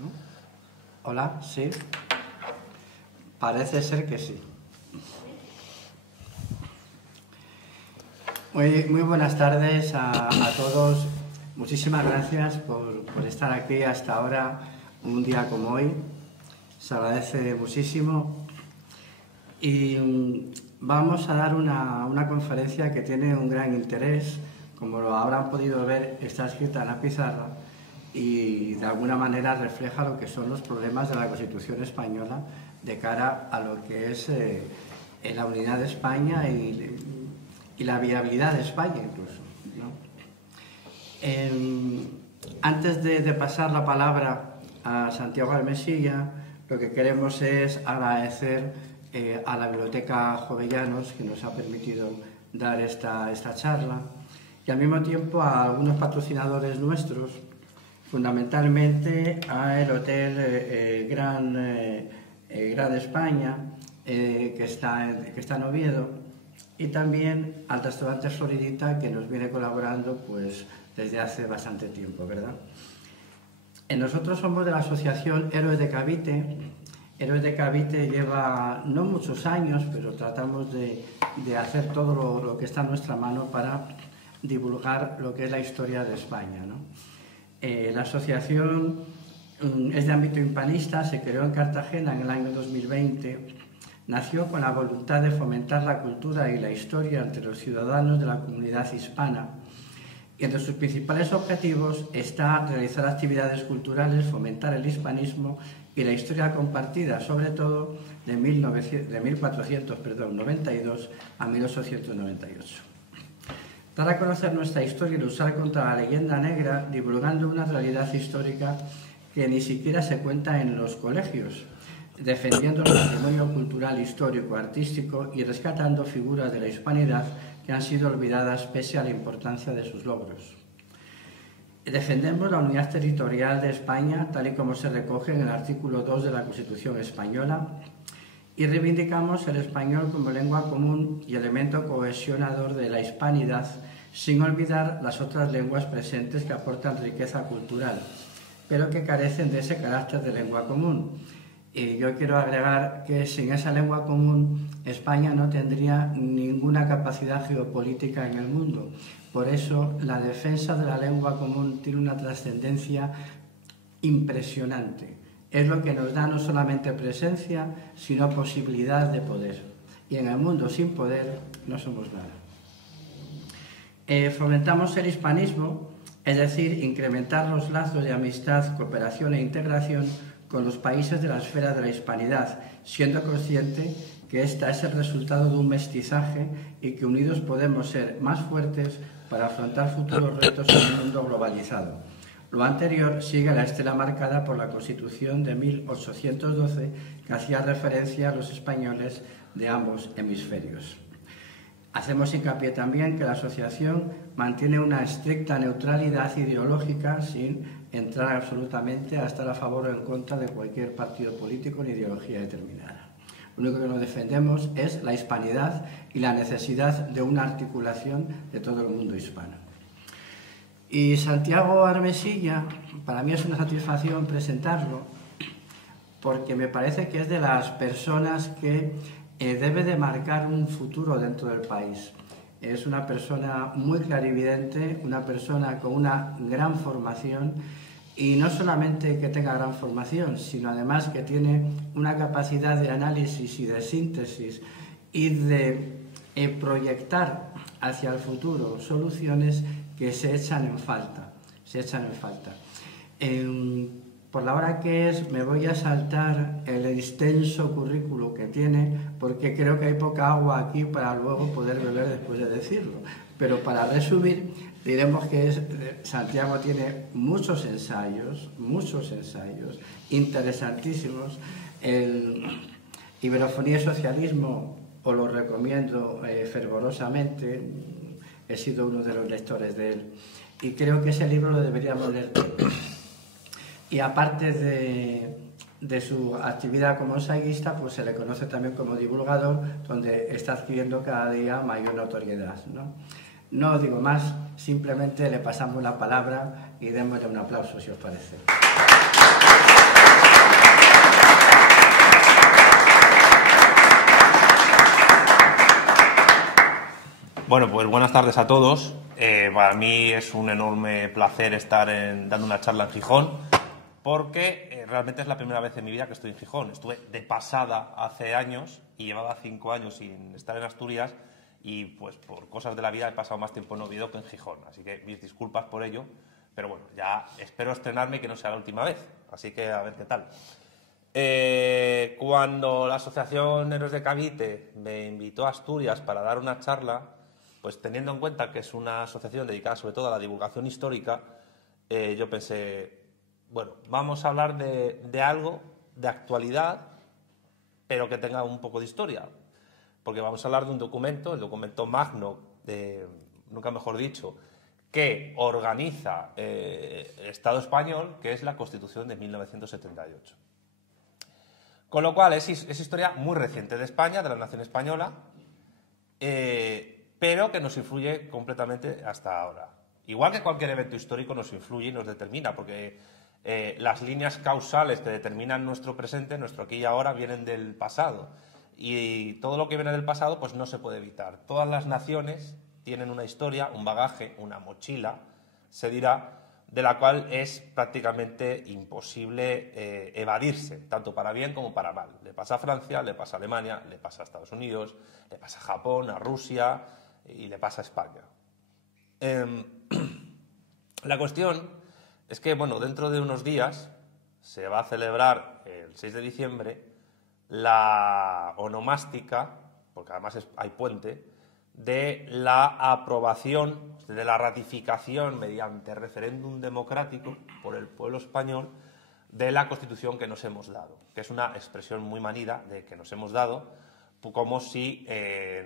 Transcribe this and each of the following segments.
¿No? Hola, ¿sí? Parece ser que sí. Muy buenas tardes a todos. Muchísimas gracias por estar aquí hasta ahora, un día como hoy. Se agradece muchísimo. Y vamos a dar una conferencia que tiene un gran interés. Como lo habrán podido ver, está escrita en la pizarra y de alguna manera refleja lo que son los problemas de la Constitución española de cara a lo que es la unidad de España y la viabilidad de España incluso, ¿no? Antes de pasar la palabra a Santiago Armesilla, lo que queremos es agradecer a la Biblioteca Jovellanos, que nos ha permitido dar esta charla, y al mismo tiempo a algunos patrocinadores nuestros, fundamentalmente al Hotel Gran España, que está en Oviedo, y también al restaurante Floridita, que nos viene colaborando pues desde hace bastante tiempo, ¿verdad? Nosotros somos de la asociación Héroes de Cavite. Héroes de Cavite lleva no muchos años, pero tratamos de hacer todo lo que está en nuestra mano para divulgar lo que es la historia de España, ¿no? La asociación es de ámbito hispanista, se creó en Cartagena en el año 2020, nació con la voluntad de fomentar la cultura y la historia entre los ciudadanos de la comunidad hispana, y entre sus principales objetivos está realizar actividades culturales, fomentar el hispanismo y la historia compartida, sobre todo de 1492 a 1898. Dar a conocer nuestra historia y luchar contra la leyenda negra, divulgando una realidad histórica que ni siquiera se cuenta en los colegios, defendiendo el patrimonio cultural, histórico, artístico y rescatando figuras de la hispanidad que han sido olvidadas pese a la importancia de sus logros. Defendemos la unidad territorial de España, tal y como se recoge en el artículo 2 de la Constitución española, y reivindicamos el español como lengua común y elemento cohesionador de la hispanidad, sin olvidar las otras lenguas presentes que aportan riqueza cultural, pero que carecen de ese carácter de lengua común. Y yo quiero agregar que sin esa lengua común España no tendría ninguna capacidad geopolítica en el mundo. Por eso la defensa de la lengua común tiene una trascendencia impresionante. Es lo que nos da no solamente presencia, sino posibilidad de poder. Y en el mundo sin poder no somos nada. Fomentamos el hispanismo, es decir, incrementar los lazos de amistad, cooperación e integración con los países de la esfera de la hispanidad, siendo consciente que esta es el resultado de un mestizaje y que unidos podemos ser más fuertes para afrontar futuros retos en un mundo globalizado. Lo anterior sigue la estela marcada por la Constitución de 1812, que hacía referencia a los españoles de ambos hemisferios. Hacemos hincapié también que la asociación mantiene una estricta neutralidad ideológica sin entrar absolutamente a estar a favor o en contra de cualquier partido político ni ideología determinada. Lo único que nos defendemos es la hispanidad y la necesidad de una articulación de todo el mundo hispano. Y Santiago Armesilla, para mí es una satisfacción presentarlo, porque me parece que es de las personas que debe de marcar un futuro dentro del país. Es una persona muy clarividente, una persona con una gran formación, y no solamente que tenga gran formación, sino además que tiene una capacidad de análisis y de síntesis y de proyectar hacia el futuro soluciones que se echan en falta. Por la hora que es, me voy a saltar el extenso currículo que tiene, porque creo que hay poca agua aquí para luego poder beber después de decirlo. Pero para resumir, diremos que Santiago tiene muchos ensayos interesantísimos. El Iberofonía y Socialismo os lo recomiendo fervorosamente. He sido uno de los lectores de él y creo que ese libro lo deberíamos leer todos. Y aparte de su actividad como ensayista, pues se le conoce también como divulgador, donde está adquiriendo cada día mayor notoriedad, ¿no? No digo más, simplemente le pasamos la palabra y démosle un aplauso, si os parece. Bueno, pues buenas tardes a todos. Para mí es un enorme placer estar dando una charla en Gijón, porque realmente es la primera vez en mi vida que estoy en Gijón. Estuve de pasada hace años y llevaba 5 años sin estar en Asturias y pues por cosas de la vida he pasado más tiempo en Oviedo que en Gijón. Así que mis disculpas por ello, pero bueno, ya espero estrenarme y que no sea la última vez. Así que a ver qué tal. Cuando la Asociación Héroes de Cavite me invitó a Asturias para dar una charla, pues teniendo en cuenta que es una asociación dedicada sobre todo a la divulgación histórica, yo pensé, bueno, vamos a hablar de algo de actualidad, pero que tenga un poco de historia, porque vamos a hablar de un documento, el documento magno, nunca mejor dicho, que organiza el Estado español, que es la Constitución de 1978. Con lo cual es historia muy reciente de España, de la nación española, pero que nos influye completamente hasta ahora. Igual que cualquier evento histórico nos influye y nos determina, porque las líneas causales que determinan nuestro presente, nuestro aquí y ahora, vienen del pasado. Y todo lo que viene del pasado pues no se puede evitar. Todas las naciones tienen una historia, un bagaje, una mochila, se dirá, de la cual es prácticamente imposible evadirse, tanto para bien como para mal. Le pasa a Francia, le pasa a Alemania, le pasa a Estados Unidos, le pasa a Japón, a Rusia y le pasa a España. La cuestión es que, bueno, dentro de unos días se va a celebrar el 6 de diciembre la onomástica, porque además hay puente, de la aprobación, de la ratificación mediante referéndum democrático por el pueblo español de la Constitución que nos hemos dado, que es una expresión muy manida de que nos hemos dado, como si,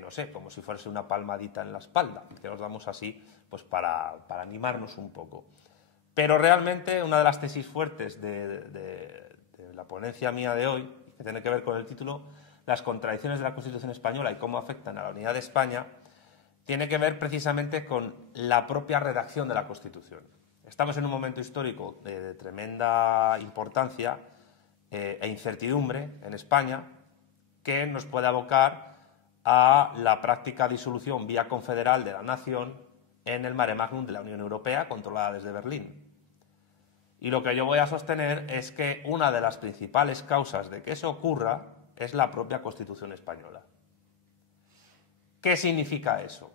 no sé, como si fuese una palmadita en la espalda, que nos damos así pues para animarnos un poco. Pero realmente una de las tesis fuertes de la ponencia mía de hoy, que tiene que ver con el título, las contradicciones de la Constitución española y cómo afectan a la unidad de España, tiene que ver precisamente con la propia redacción de la Constitución. Estamos en un momento histórico de tremenda importancia e incertidumbre en España que nos puede abocar a la práctica disolución vía confederal de la nación en el mare magnum de la Unión Europea, controlada desde Berlín. Y lo que yo voy a sostener es que una de las principales causas de que eso ocurra es la propia Constitución española. ¿Qué significa eso?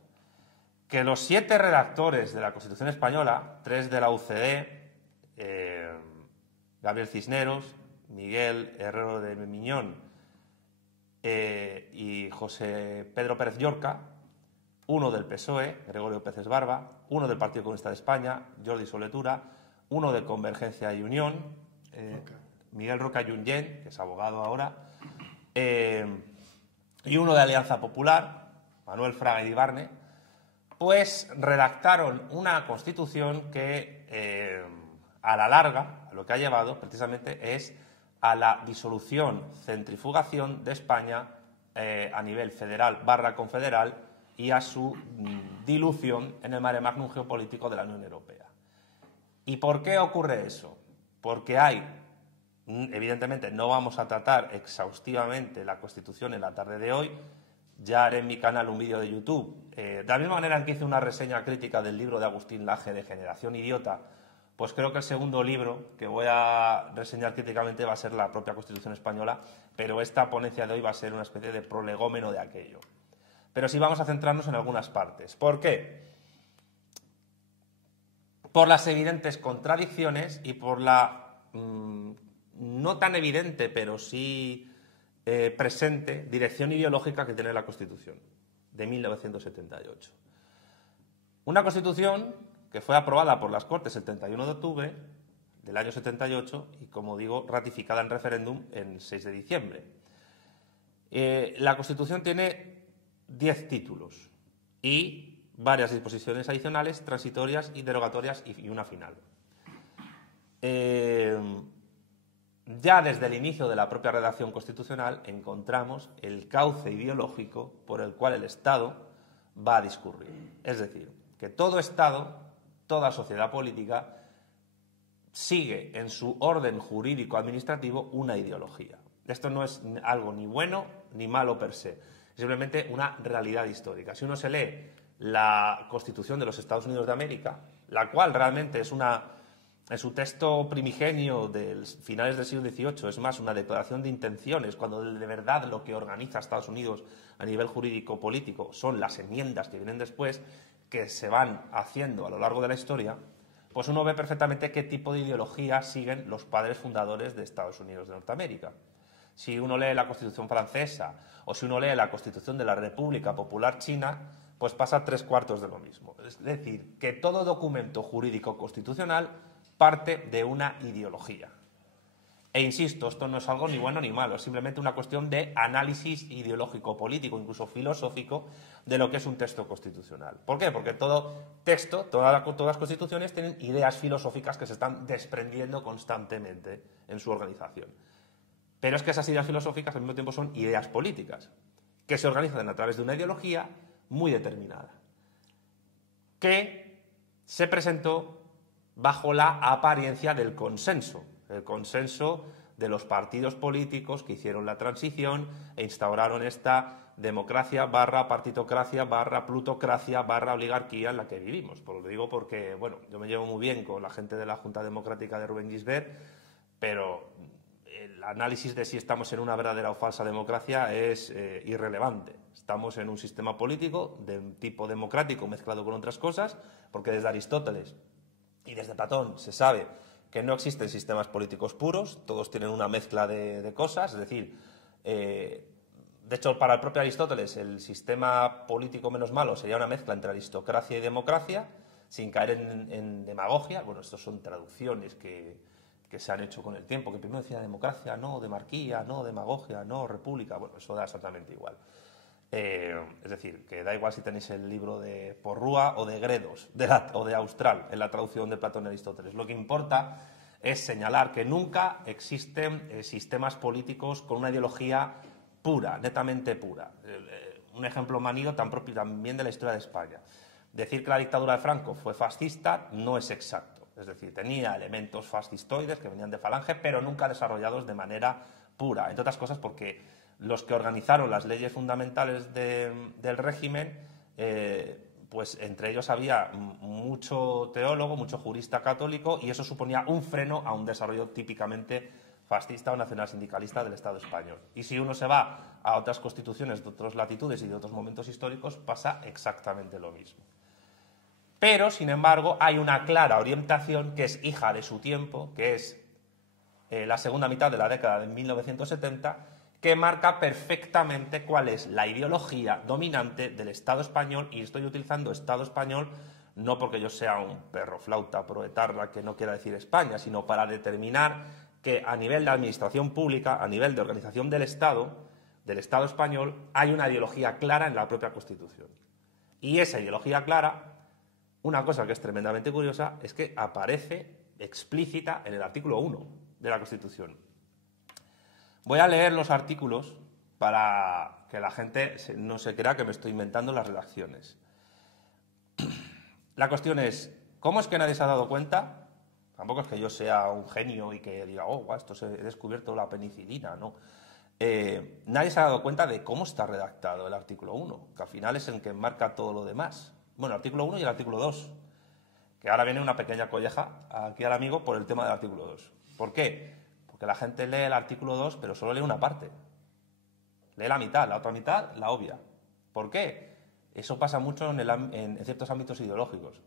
Que los 7 redactores de la Constitución española, 3 de la UCD, Gabriel Cisneros, Miguel Herrero de Miñón y José Pedro Pérez Llorca, uno del PSOE, Gregorio Pérez Barba, uno del Partido Comunista de España, Jordi Soletura, uno de Convergencia y Unión, Miguel Roca Junyent, que es abogado ahora, y uno de Alianza Popular, Manuel Fraga Iribarne, pues redactaron una Constitución que a la larga lo que ha llevado precisamente es a la disolución, centrifugación de España a nivel federal / confederal y a su dilución en el mare magnum geopolítico de la Unión Europea. ¿Y por qué ocurre eso? Porque evidentemente no vamos a tratar exhaustivamente la Constitución en la tarde de hoy. Ya haré en mi canal un vídeo de YouTube. De la misma manera en que hice una reseña crítica del libro de Agustín Laje de Generación Idiota, pues creo que el segundo libro que voy a reseñar críticamente va a ser la propia Constitución española, pero esta ponencia de hoy va a ser una especie de prolegómeno de aquello. Pero sí vamos a centrarnos en algunas partes. ¿Por qué? Por las evidentes contradicciones y por la no tan evidente, pero sí presente dirección ideológica que tiene la Constitución de 1978. Una Constitución que fue aprobada por las Cortes el 31 de octubre del año 78 y, como digo, ratificada en referéndum el 6 de diciembre. La Constitución tiene 10 títulos y varias disposiciones adicionales, transitorias y derogatorias y una final. Ya desde el inicio de la propia redacción constitucional encontramos el cauce ideológico por el cual el Estado va a discurrir. Es decir, que todo Estado, toda sociedad política, sigue en su orden jurídico-administrativo una ideología. Esto no es algo ni bueno ni malo per se, es simplemente una realidad histórica. Si uno se lee la Constitución de los Estados Unidos de América, la cual realmente es en su texto primigenio de finales del siglo XVIII, es más una declaración de intenciones, cuando de verdad lo que organiza a Estados Unidos a nivel jurídico-político son las enmiendas que vienen después, que se van haciendo a lo largo de la historia, pues uno ve perfectamente qué tipo de ideología siguen los padres fundadores de Estados Unidos de Norteamérica. Si uno lee la Constitución francesa o si uno lee la Constitución de la República Popular China, pues pasa 3/4 de lo mismo. Es decir, que todo documento jurídico constitucional parte de una ideología. E insisto, esto no es algo ni bueno ni malo, es simplemente una cuestión de análisis ideológico, político, incluso filosófico, de lo que es un texto constitucional. ¿Por qué? Porque todo texto, todas las constituciones tienen ideas filosóficas que se están desprendiendo constantemente en su organización. Pero es que esas ideas filosóficas al mismo tiempo son ideas políticas, que se organizan a través de una ideología muy determinada, que se presentó bajo la apariencia del consenso, el consenso de los partidos políticos que hicieron la transición e instauraron esta democracia / partitocracia / plutocracia / oligarquía en la que vivimos. Pues lo digo porque, bueno, yo me llevo muy bien con la gente de la Junta Democrática de Rubén Gisbert, pero el análisis de si estamos en una verdadera o falsa democracia es irrelevante. Estamos en un sistema político de tipo democrático mezclado con otras cosas, porque desde Aristóteles y desde Platón se sabe que no existen sistemas políticos puros, todos tienen una mezcla de cosas, es decir, de hecho, para el propio Aristóteles, el sistema político menos malo sería una mezcla entre aristocracia y democracia, sin caer en demagogia. Bueno, estas son traducciones que se han hecho con el tiempo, que primero decía democracia, no, demarquía, no, demagogia, no, república. Bueno, eso da exactamente igual. Es decir, que da igual si tenéis el libro de Porrúa o de Gredos o de Austral en la traducción de Platón y Aristóteles. Lo que importa es señalar que nunca existen sistemas políticos con una ideología pura, netamente pura. Un ejemplo manido tan propio también de la historia de España. Decir que la dictadura de Franco fue fascista no es exacto. Es decir, tenía elementos fascistoides que venían de Falange, pero nunca desarrollados de manera pura. Entre otras cosas porque los que organizaron las leyes fundamentales del régimen, pues entre ellos había mucho teólogo, mucho jurista católico, y eso suponía un freno a un desarrollo típicamente fascista o nacional sindicalista del Estado español. Y si uno se va a otras constituciones de otras latitudes y de otros momentos históricos, pasa exactamente lo mismo. Pero, sin embargo, hay una clara orientación que es hija de su tiempo, que es la segunda mitad de la década de 1970, que marca perfectamente cuál es la ideología dominante del Estado español, y estoy utilizando Estado español no porque yo sea un perro flauta proetarra que no quiera decir España, sino para determinar que a nivel de administración pública, a nivel de organización del Estado español, hay una ideología clara en la propia Constitución. Y esa ideología clara, una cosa que es tremendamente curiosa, es que aparece explícita en el artículo 1 de la Constitución. Voy a leer los artículos para que la gente no se crea que me estoy inventando las redacciones. La cuestión es, ¿cómo es que nadie se ha dado cuenta? Tampoco es que yo sea un genio y que diga, oh, esto he descubierto la penicilina, no. Nadie se ha dado cuenta de cómo está redactado el artículo 1, que al final es el que marca todo lo demás. Bueno, el artículo 1 y el artículo 2, que ahora viene una pequeña colleja aquí al amigo por el tema del artículo 2. ¿Por qué? Porque la gente lee el artículo 2, pero solo lee una parte. Lee la mitad, la otra mitad la obvia. ¿Por qué? Eso pasa mucho en ciertos ámbitos ideológicos.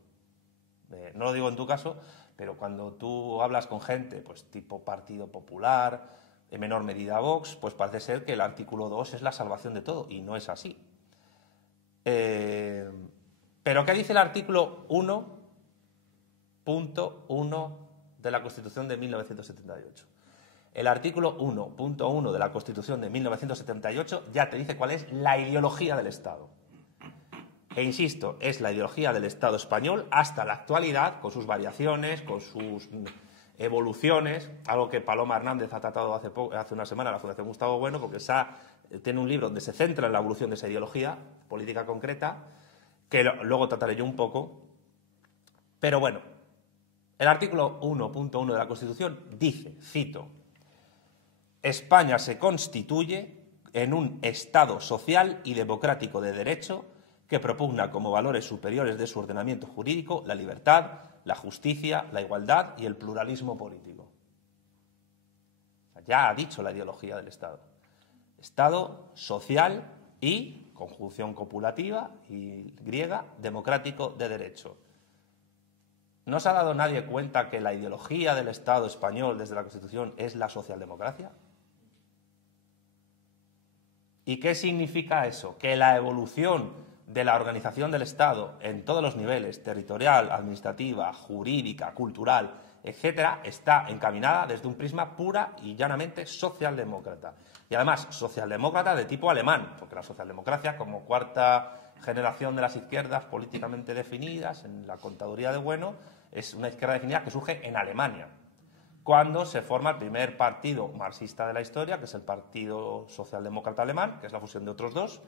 No lo digo en tu caso, pero cuando tú hablas con gente, pues tipo Partido Popular, en menor medida Vox, pues parece ser que el artículo 2 es la salvación de todo, y no es así. ¿Pero qué dice el artículo 1.1 de la Constitución de 1978? El artículo 1.1 de la Constitución de 1978 ya te dice cuál es la ideología del Estado. E insisto, es la ideología del Estado español hasta la actualidad, con sus variaciones, con sus evoluciones, algo que Paloma Hernández ha tratado hace una semana en la Fundación Gustavo Bueno, porque tiene un libro donde se centra en la evolución de esa ideología política concreta, que luego trataré yo un poco. Pero bueno, el artículo 1.1 de la Constitución dice, cito, España se constituye en un Estado social y democrático de derecho que propugna como valores superiores de su ordenamiento jurídico la libertad, la justicia, la igualdad y el pluralismo político. Ya ha dicho la ideología del Estado. Estado social y, conjunción copulativa y griega, democrático de derecho. ¿No se ha dado nadie cuenta que la ideología del Estado español desde la Constitución es la socialdemocracia? ¿Y qué significa eso? Que la evolución de la organización del Estado en todos los niveles, territorial, administrativa, jurídica, cultural, etcétera, está encaminada desde un prisma pura y llanamente socialdemócrata. Y además, socialdemócrata de tipo alemán, porque la socialdemocracia, como cuarta generación de las izquierdas políticamente definidas en la contaduría de Bueno, es una izquierda definida que surge en Alemania, cuando se forma el primer partido marxista de la historia, que es el Partido Socialdemócrata Alemán, que es la fusión de otros dos,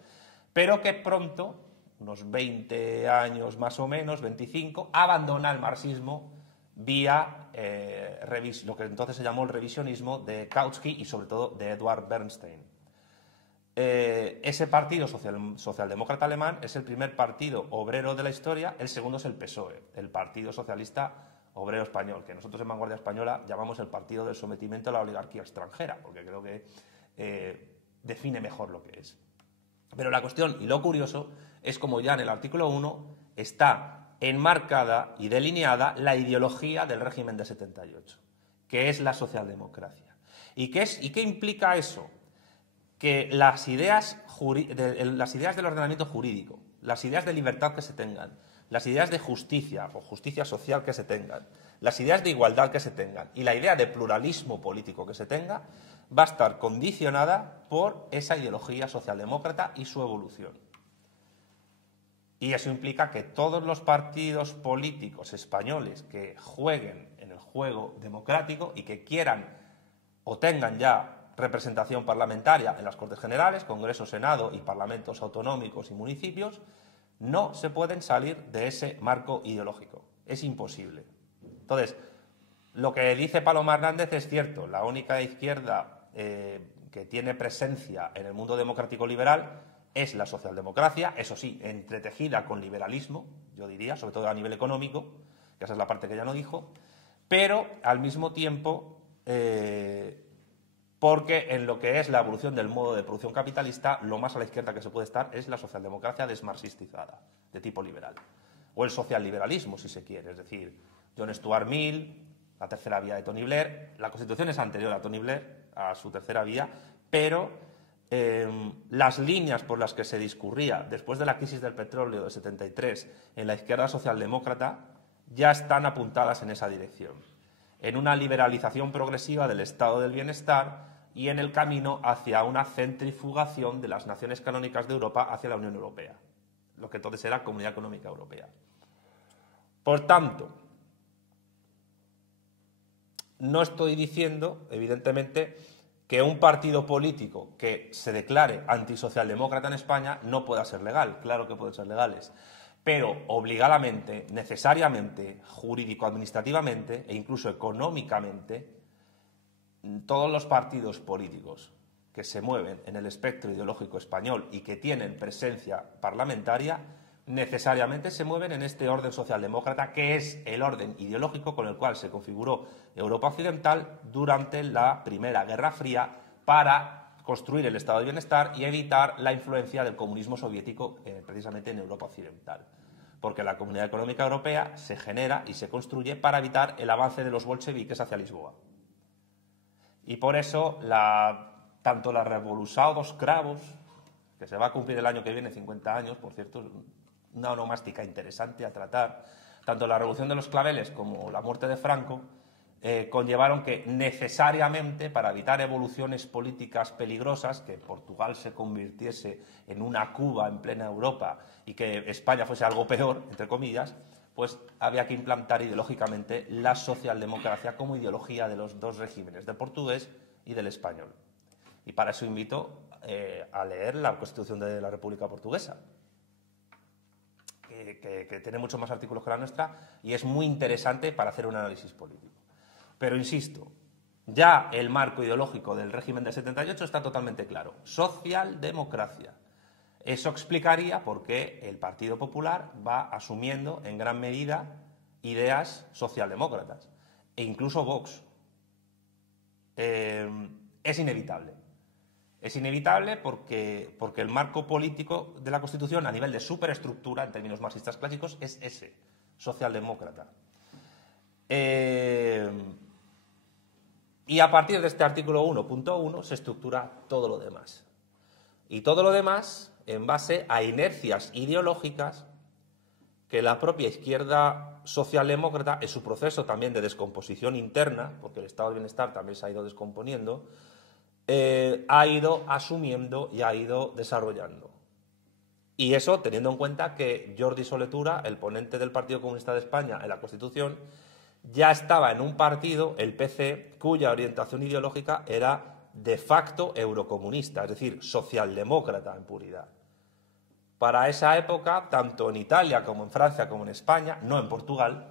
pero que pronto, unos 20 años más o menos, 25, abandona el marxismo vía lo que entonces se llamó el revisionismo de Kautsky y sobre todo de Eduard Bernstein. Ese partido socialdemócrata alemán es el primer partido obrero de la historia, el segundo es el PSOE, el Partido Socialista Obrero Español, que nosotros en Vanguardia Española llamamos el partido del sometimiento a la oligarquía extranjera, porque creo que define mejor lo que es. Pero la cuestión y lo curioso es como ya en el artículo 1 está enmarcada y delineada la ideología del régimen de 78, que es la socialdemocracia. ¿Y qué implica eso? Que las ideas del ordenamiento jurídico, las ideas de libertad que se tengan, las ideas de justicia o justicia social que se tengan, las ideas de igualdad que se tengan y la idea de pluralismo político que se tenga, va a estar condicionada por esa ideología socialdemócrata y su evolución. Y eso implica que todos los partidos políticos españoles que jueguen en el juego democrático y que quieran o tengan ya representación parlamentaria en las Cortes Generales, Congreso, Senado y parlamentos autonómicos y municipios, no se pueden salir de ese marco ideológico. Es imposible. Entonces, lo que dice Paloma Hernández es cierto. La única izquierda que tiene presencia en el mundo democrático liberal es la socialdemocracia, eso sí, entretejida con liberalismo, yo diría, sobre todo a nivel económico, que esa es la parte que ella no dijo, pero al mismo tiempo, porque en lo que es la evolución del modo de producción capitalista, lo más a la izquierda que se puede estar es la socialdemocracia desmarxistizada, de tipo liberal, o el socialliberalismo, si se quiere, es decir, John Stuart Mill, la tercera vía de Tony Blair. La Constitución es anterior a Tony Blair, a su tercera vía, pero las líneas por las que se discurría después de la crisis del petróleo de 73 en la izquierda socialdemócrata ya están apuntadas en esa dirección, en una liberalización progresiva del estado del bienestar y en el camino hacia una centrifugación de las naciones canónicas de Europa hacia la Unión Europea, lo que entonces era Comunidad Económica Europea. Por tanto, no estoy diciendo, evidentemente, que un partido político que se declare antisocialdemócrata en España no pueda ser legal. Claro que pueden ser legales. Pero obligadamente, necesariamente, jurídico-administrativamente e incluso económicamente, todos los partidos políticos que se mueven en el espectro ideológico español y que tienen presencia parlamentaria necesariamente se mueven en este orden socialdemócrata, que es el orden ideológico con el cual se configuró Europa Occidental durante la Primera Guerra Fría para construir el estado de bienestar y evitar la influencia del comunismo soviético precisamente en Europa Occidental. Porque la Comunidad Económica Europea se genera y se construye para evitar el avance de los bolcheviques hacia Lisboa. Y por eso tanto la Revolución dos Cravos, que se va a cumplir el año que viene, 50 años, por cierto, una onomástica interesante a tratar, tanto la Revolución de los Claveles como la muerte de Franco, conllevaron que necesariamente, para evitar evoluciones políticas peligrosas, que Portugal se convirtiese en una Cuba en plena Europa y que España fuese algo peor, entre comillas, pues había que implantar ideológicamente la socialdemocracia como ideología de los dos regímenes, del portugués y del español. Y para eso invito a leer la Constitución de la República Portuguesa, que tiene muchos más artículos que la nuestra y es muy interesante para hacer un análisis político. Pero insisto, ya el marco ideológico del régimen del 78 está totalmente claro. Socialdemocracia. eso explicaría por qué el Partido Popular va asumiendo en gran medida ideas socialdemócratas, e incluso Vox. Es inevitable. Es inevitable porque el marco político de la Constitución, a nivel de superestructura, en términos marxistas clásicos, es ese, socialdemócrata. Y a partir de este artículo 1.1 se estructura todo lo demás. Y todo lo demás en base a inercias ideológicas que la propia izquierda socialdemócrata, en su proceso también de descomposición interna, porque el estado de bienestar también se ha ido descomponiendo, ha ido asumiendo y ha ido desarrollando. Y eso teniendo en cuenta que Jordi Solé Tura, el ponente del Partido Comunista de España en la Constitución, ya estaba en un partido, el PC, cuya orientación ideológica era de facto eurocomunista, es decir, socialdemócrata en puridad. Para esa época, tanto en Italia como en Francia como en España, no en Portugal,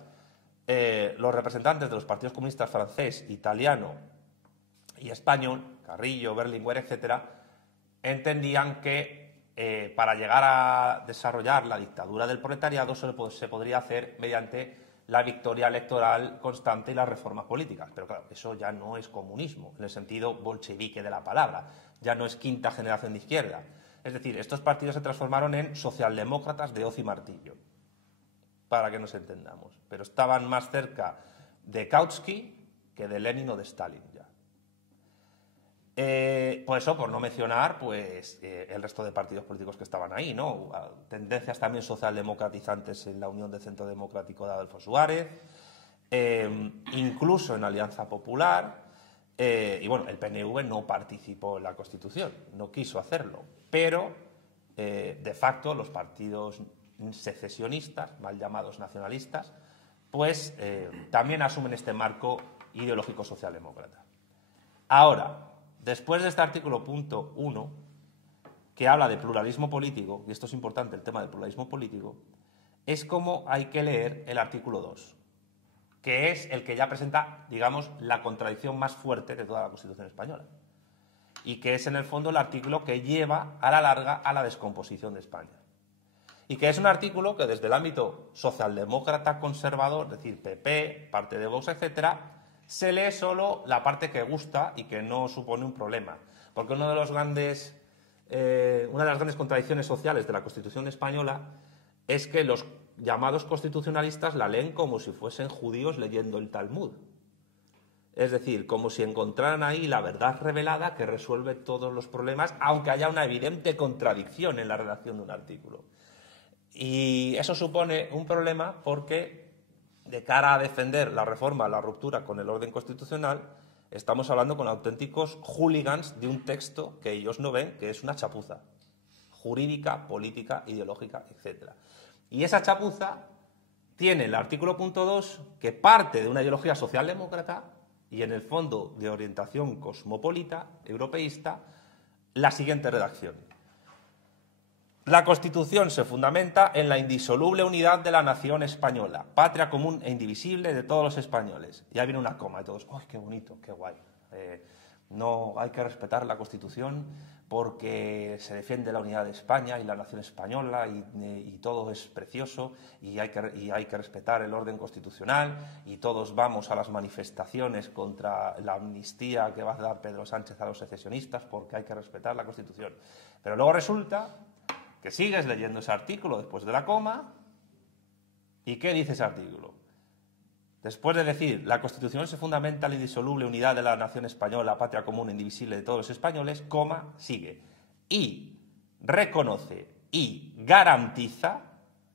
los representantes de los partidos comunistas francés, italiano y español, Carrillo, Berlinguer, etc., entendían que para llegar a desarrollar la dictadura del proletariado se podría hacer mediante la victoria electoral constante y las reformas políticas. Pero claro, eso ya no es comunismo, en el sentido bolchevique de la palabra, ya no es quinta generación de izquierda. Es decir, estos partidos se transformaron en socialdemócratas de hoz y martillo, para que nos entendamos. Pero estaban más cerca de Kautsky que de Lenin o de Stalin ya. Por eso, por no mencionar pues, el resto de partidos políticos que estaban ahí, ¿no? Tendencias también socialdemocratizantes en la Unión de Centro Democrático de Adolfo Suárez, incluso en Alianza Popular. Y bueno, el PNV no participó en la Constitución, no quiso hacerlo, pero de facto los partidos secesionistas, mal llamados nacionalistas, pues también asumen este marco ideológico socialdemócrata. Ahora, después de este artículo punto 1, que habla de pluralismo político, y esto es importante, el tema del pluralismo político, es como hay que leer el artículo 2, que es el que ya presenta, digamos, la contradicción más fuerte de toda la Constitución española, y que es en el fondo el artículo que lleva a la larga a la descomposición de España. Y que es un artículo que desde el ámbito socialdemócrata conservador, es decir, PP, parte de Vox, etcétera, se lee solo la parte que gusta y que no supone un problema. Porque una de las grandes contradicciones sociales de la Constitución española es que los llamados constitucionalistas la leen como si fuesen judíos leyendo el Talmud. Es decir, como si encontraran ahí la verdad revelada que resuelve todos los problemas, aunque haya una evidente contradicción en la redacción de un artículo. Y eso supone un problema porque, de cara a defender la reforma, la ruptura con el orden constitucional, estamos hablando con auténticos hooligans de un texto que ellos no ven, que es una chapuza jurídica, política, ideológica, etc. Y esa chapuza tiene el artículo punto 2, que parte de una ideología socialdemócrata y en el fondo de orientación cosmopolita, europeísta, la siguiente redacción. La Constitución se fundamenta en la indisoluble unidad de la nación española, patria común e indivisible de todos los españoles. Y ahí viene una coma y todos, ¡ay, qué bonito, qué guay! No hay que respetar la Constitución porque se defiende la unidad de España y la nación española y todo es precioso y hay que respetar el orden constitucional y todos vamos a las manifestaciones contra la amnistía que va a dar Pedro Sánchez a los secesionistas porque hay que respetar la Constitución. Pero luego resulta que sigues leyendo ese artículo después de la coma y ¿qué dice ese artículo? Después de decir, la Constitución se fundamenta en la indisoluble unidad de la nación española, patria común e indivisible de todos los españoles, coma, sigue. Y reconoce y garantiza,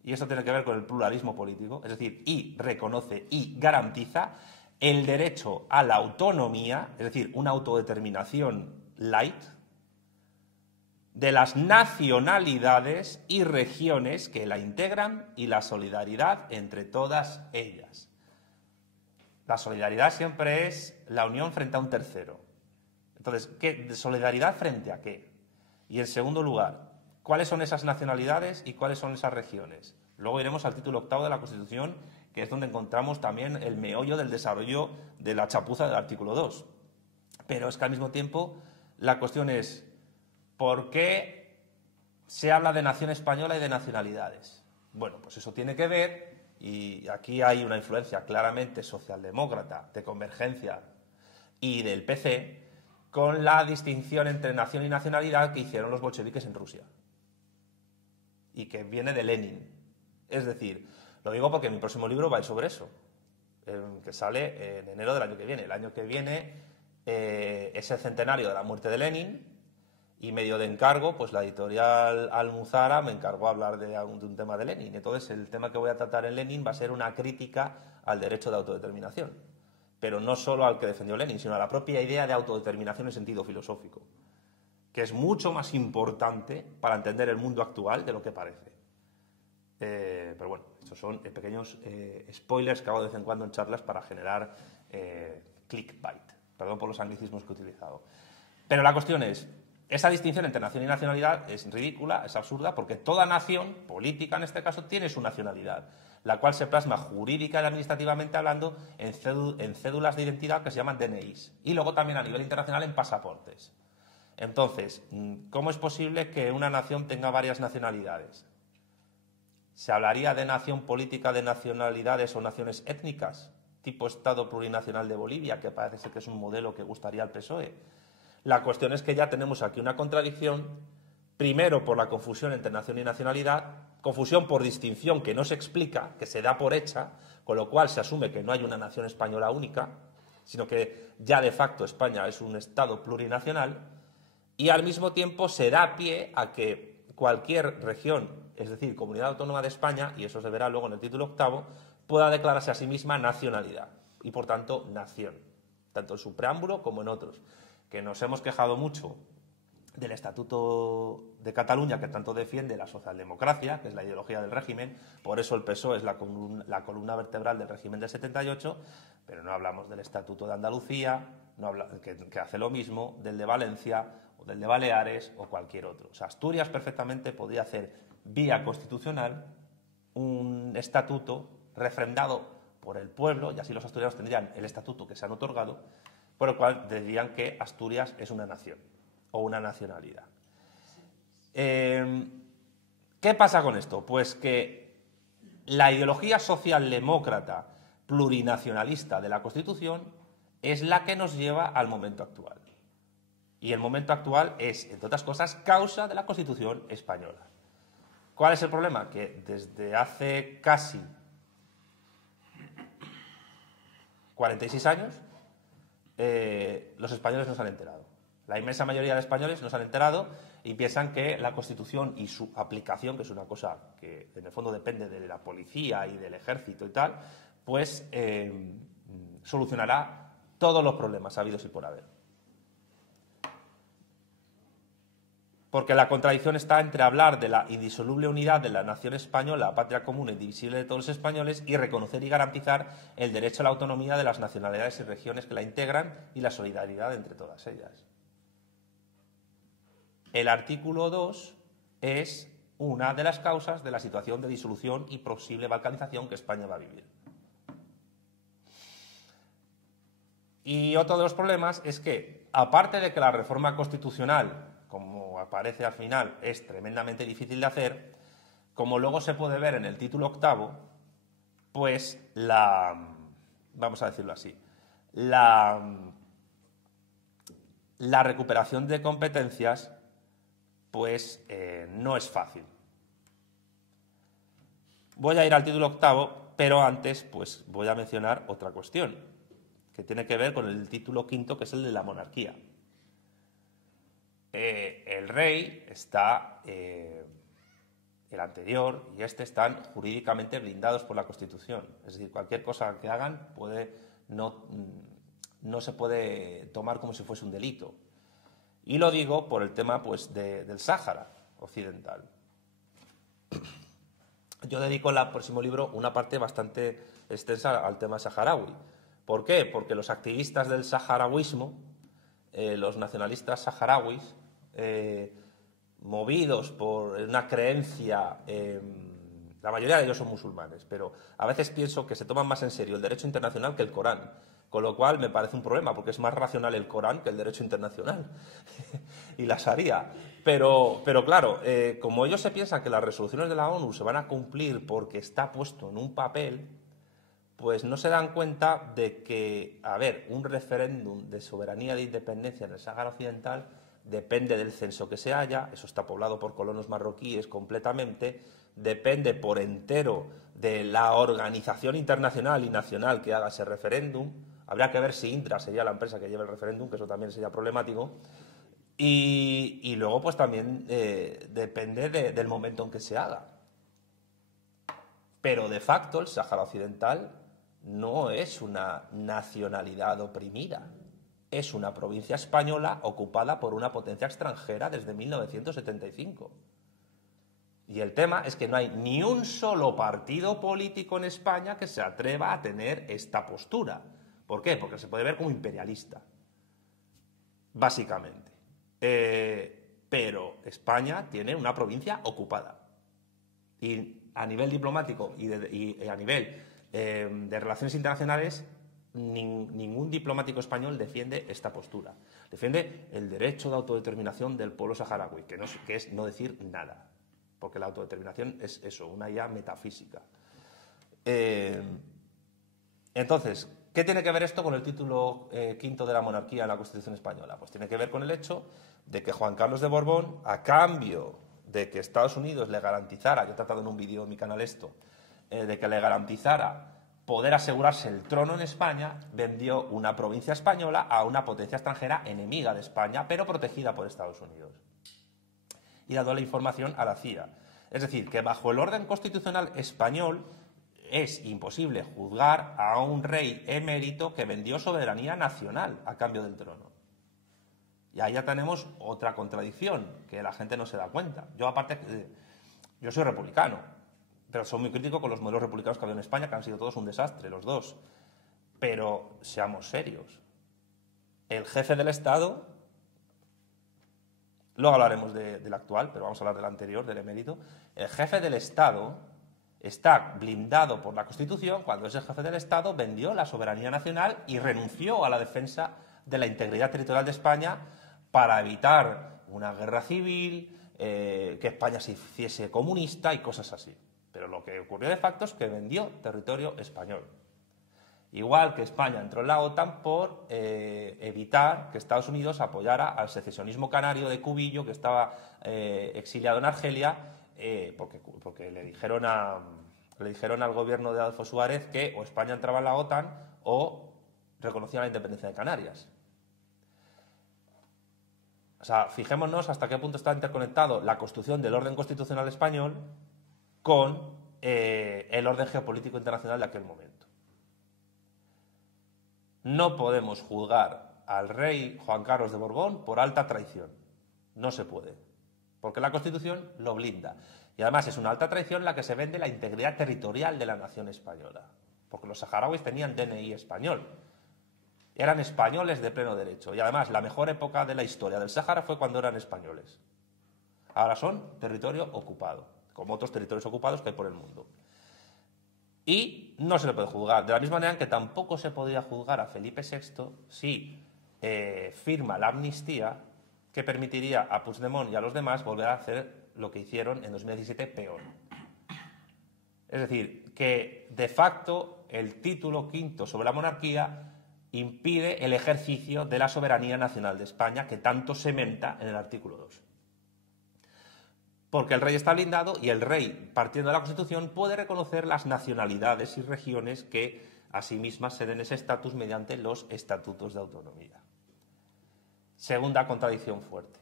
y eso tiene que ver con el pluralismo político, es decir, y reconoce y garantiza el derecho a la autonomía, es decir, una autodeterminación light, de las nacionalidades y regiones que la integran y la solidaridad entre todas ellas. La solidaridad siempre es la unión frente a un tercero. Entonces, ¿solidaridad frente a qué? Y en segundo lugar, ¿cuáles son esas nacionalidades y cuáles son esas regiones? Luego iremos al título 8 de la Constitución, que es donde encontramos también el meollo del desarrollo de la chapuza del artículo 2. Pero es que al mismo tiempo la cuestión es ¿por qué se habla de nación española y de nacionalidades. Bueno, pues eso tiene que ver, y aquí hay una influencia claramente socialdemócrata, de Convergencia y del PC, con la distinción entre nación y nacionalidad que hicieron los bolcheviques en Rusia. Y que viene de Lenin. Es decir, lo digo porque mi próximo libro va a ir sobre eso, que sale en enero del año que viene. El año que viene es el centenario de la muerte de Lenin, y medio de encargo, pues la editorial Almuzara me encargó hablar de un tema de Lenin. Entonces, el tema que voy a tratar en Lenin va a ser una crítica al derecho de autodeterminación. Pero no solo al que defendió Lenin, sino a la propia idea de autodeterminación en sentido filosófico, que es mucho más importante para entender el mundo actual de lo que parece. Pero bueno, estos son pequeños spoilers que hago de vez en cuando en charlas para generar clickbait. Perdón por los anglicismos que he utilizado. Pero la cuestión es, esa distinción entre nación y nacionalidad es ridícula, es absurda, porque toda nación, política en este caso, tiene su nacionalidad, la cual se plasma jurídica y administrativamente hablando en cédulas de identidad que se llaman DNIs, y luego también a nivel internacional en pasaportes. Entonces, ¿cómo es posible que una nación tenga varias nacionalidades? ¿Se hablaría de nación política de nacionalidades o naciones étnicas, tipo Estado plurinacional de Bolivia, que parece ser que es un modelo que gustaría al PSOE? La cuestión es que ya tenemos aquí una contradicción, primero por la confusión entre nación y nacionalidad, confusión por distinción que no se explica, que se da por hecha, con lo cual se asume que no hay una nación española única, sino que ya de facto España es un Estado plurinacional, y al mismo tiempo se da pie a que cualquier región, es decir, comunidad autónoma de España, y eso se verá luego en el título octavo, pueda declararse a sí misma nacionalidad, y por tanto nación, tanto en su preámbulo como en otros. Que nos hemos quejado mucho del Estatuto de Cataluña, que tanto defiende la socialdemocracia, que es la ideología del régimen, por eso el PSOE es la columna vertebral del régimen del 78, pero no hablamos del Estatuto de Andalucía, que hace lo mismo, del de Valencia, o del de Baleares, o cualquier otro. O sea, Asturias perfectamente podría hacer vía constitucional un estatuto refrendado por el pueblo, y así los asturianos tendrían el estatuto que se han otorgado, por lo cual dirían que Asturias es una nación o una nacionalidad. ¿Qué pasa con esto? Pues que la ideología socialdemócrata plurinacionalista de la Constitución es la que nos lleva al momento actual. Y el momento actual es, entre otras cosas, causa de la Constitución española. ¿Cuál es el problema? Que desde hace casi 46 años los españoles no se han enterado. La inmensa mayoría de españoles no se han enterado y piensan que la Constitución y su aplicación, que es una cosa que en el fondo depende de la policía y del ejército y tal, pues solucionará todos los problemas habidos y por haber. Porque la contradicción está entre hablar de la indisoluble unidad de la nación española, patria común e indivisible de todos los españoles, y reconocer y garantizar el derecho a la autonomía de las nacionalidades y regiones que la integran y la solidaridad entre todas ellas. El artículo 2 es una de las causas de la situación de disolución y posible balcanización que España va a vivir. Y otro de los problemas es que, aparte de que la reforma constitucional, como aparece al final, es tremendamente difícil de hacer, como luego se puede ver en el título octavo, pues vamos a decirlo así, la recuperación de competencias pues no es fácil. Voy a ir al título octavo, pero antes pues voy a mencionar otra cuestión que tiene que ver con el título quinto, que es el de la monarquía. El rey está, el anterior y este están jurídicamente blindados por la Constitución. Es decir, cualquier cosa que hagan no se puede tomar como si fuese un delito. Y lo digo por el tema pues, del Sáhara Occidental. Yo dedico en el próximo libro una parte bastante extensa al tema saharaui. ¿Por qué? Porque los activistas del saharaui, los nacionalistas saharauis, movidos por una creencia, la mayoría de ellos son musulmanes, pero a veces pienso que se toman más en serio el derecho internacional que el Corán, Con lo cual me parece un problema, porque es más racional el Corán que el derecho internacional y la Sharia. Pero claro, como ellos se piensan que las resoluciones de la ONU se van a cumplir porque está puesto en un papel, pues no se dan cuenta de que, a ver, un referéndum de soberanía de independencia en el Sáhara Occidental depende del censo que se haya, eso está poblado por colonos marroquíes completamente, depende por entero de la organización internacional y nacional que haga ese referéndum. Habría que ver si Indra sería la empresa que lleve el referéndum, que eso también sería problemático. Y luego, pues también depende del momento en que se haga. Pero de facto el Sáhara Occidental no es una nacionalidad oprimida. Es una provincia española ocupada por una potencia extranjera desde 1975. Y el tema es que no hay ni un solo partido político en España que se atreva a tener esta postura. ¿Por qué? Porque se puede ver como imperialista, básicamente. Pero España tiene una provincia ocupada. Y a nivel diplomático y a nivel de relaciones internacionales, ningún diplomático español defiende esta postura. Defiende el derecho de autodeterminación del pueblo saharaui, que es no decir nada, porque la autodeterminación es eso, una idea metafísica. Entonces, ¿qué tiene que ver esto con el título quinto de la monarquía en la Constitución española? Pues tiene que ver con el hecho de que Juan Carlos de Borbón, a cambio de que Estados Unidos le garantizara, yo he tratado en un vídeo en mi canal esto, de que le garantizara poder asegurarse el trono en España, vendió una provincia española a una potencia extranjera enemiga de España, pero protegida por Estados Unidos. Y dado la información a la CIA. Es decir, que bajo el orden constitucional español es imposible juzgar a un rey emérito que vendió soberanía nacional a cambio del trono. Y ahí ya tenemos otra contradicción, que la gente no se da cuenta. Yo, aparte, yo soy republicano, pero soy muy crítico con los modelos republicanos que ha habido en España, que han sido todos un desastre, los dos. Pero seamos serios. El jefe del Estado, luego hablaremos del actual, pero vamos a hablar del anterior, del emérito. El jefe del Estado está blindado por la Constitución cuando ese jefe del Estado vendió la soberanía nacional y renunció a la defensa de la integridad territorial de España para evitar una guerra civil, que España se hiciese comunista y cosas así. Pero lo que ocurrió de facto es que vendió territorio español. Igual que España entró en la OTAN por evitar que Estados Unidos apoyara al secesionismo canario de Cubillo, que estaba exiliado en Argelia, porque le dijeron al gobierno de Adolfo Suárez que o España entraba en la OTAN o reconocía la independencia de Canarias. O sea, fijémonos hasta qué punto está interconectado la construcción del orden constitucional español con el orden geopolítico internacional de aquel momento. No podemos juzgar al rey Juan Carlos de Borbón por alta traición. No se puede, porque la Constitución lo blinda. Y además es una alta traición la que se vende la integridad territorial de la nación española, porque los saharauis tenían DNI español. Eran españoles de pleno derecho. Y además la mejor época de la historia del Sáhara fue cuando eran españoles. Ahora son territorio ocupado, como otros territorios ocupados que hay por el mundo. Y no se le puede juzgar. De la misma manera que tampoco se podía juzgar a Felipe VI si firma la amnistía que permitiría a Puigdemont y a los demás volver a hacer lo que hicieron en 2017 peor. Es decir, que de facto el título quinto sobre la monarquía impide el ejercicio de la soberanía nacional de España que tanto se menta en el artículo 2. Porque el rey está blindado y el rey, partiendo de la Constitución, puede reconocer las nacionalidades y regiones que a sí mismas se den ese estatus mediante los estatutos de autonomía. Segunda contradicción fuerte.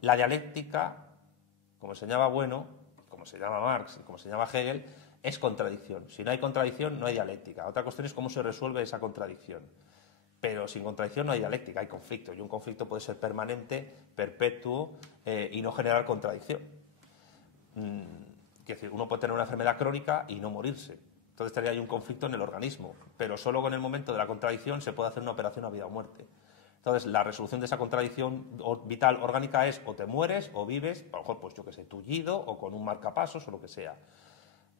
La dialéctica, como enseñaba Bueno, como se llama Marx y como se llama Hegel, es contradicción. Si no hay contradicción, no hay dialéctica. Otra cuestión es cómo se resuelve esa contradicción. Pero sin contradicción no hay dialéctica, hay conflicto. Y un conflicto puede ser permanente, perpetuo y no generar contradicción. Es decir, uno puede tener una enfermedad crónica y no morirse. Entonces tendría ahí un conflicto en el organismo. Pero solo con el momento de la contradicción se puede hacer una operación a vida o muerte. Entonces, la resolución de esa contradicción vital orgánica es o te mueres o vives, a lo mejor, pues yo que sé, tullido o con un marcapasos o lo que sea.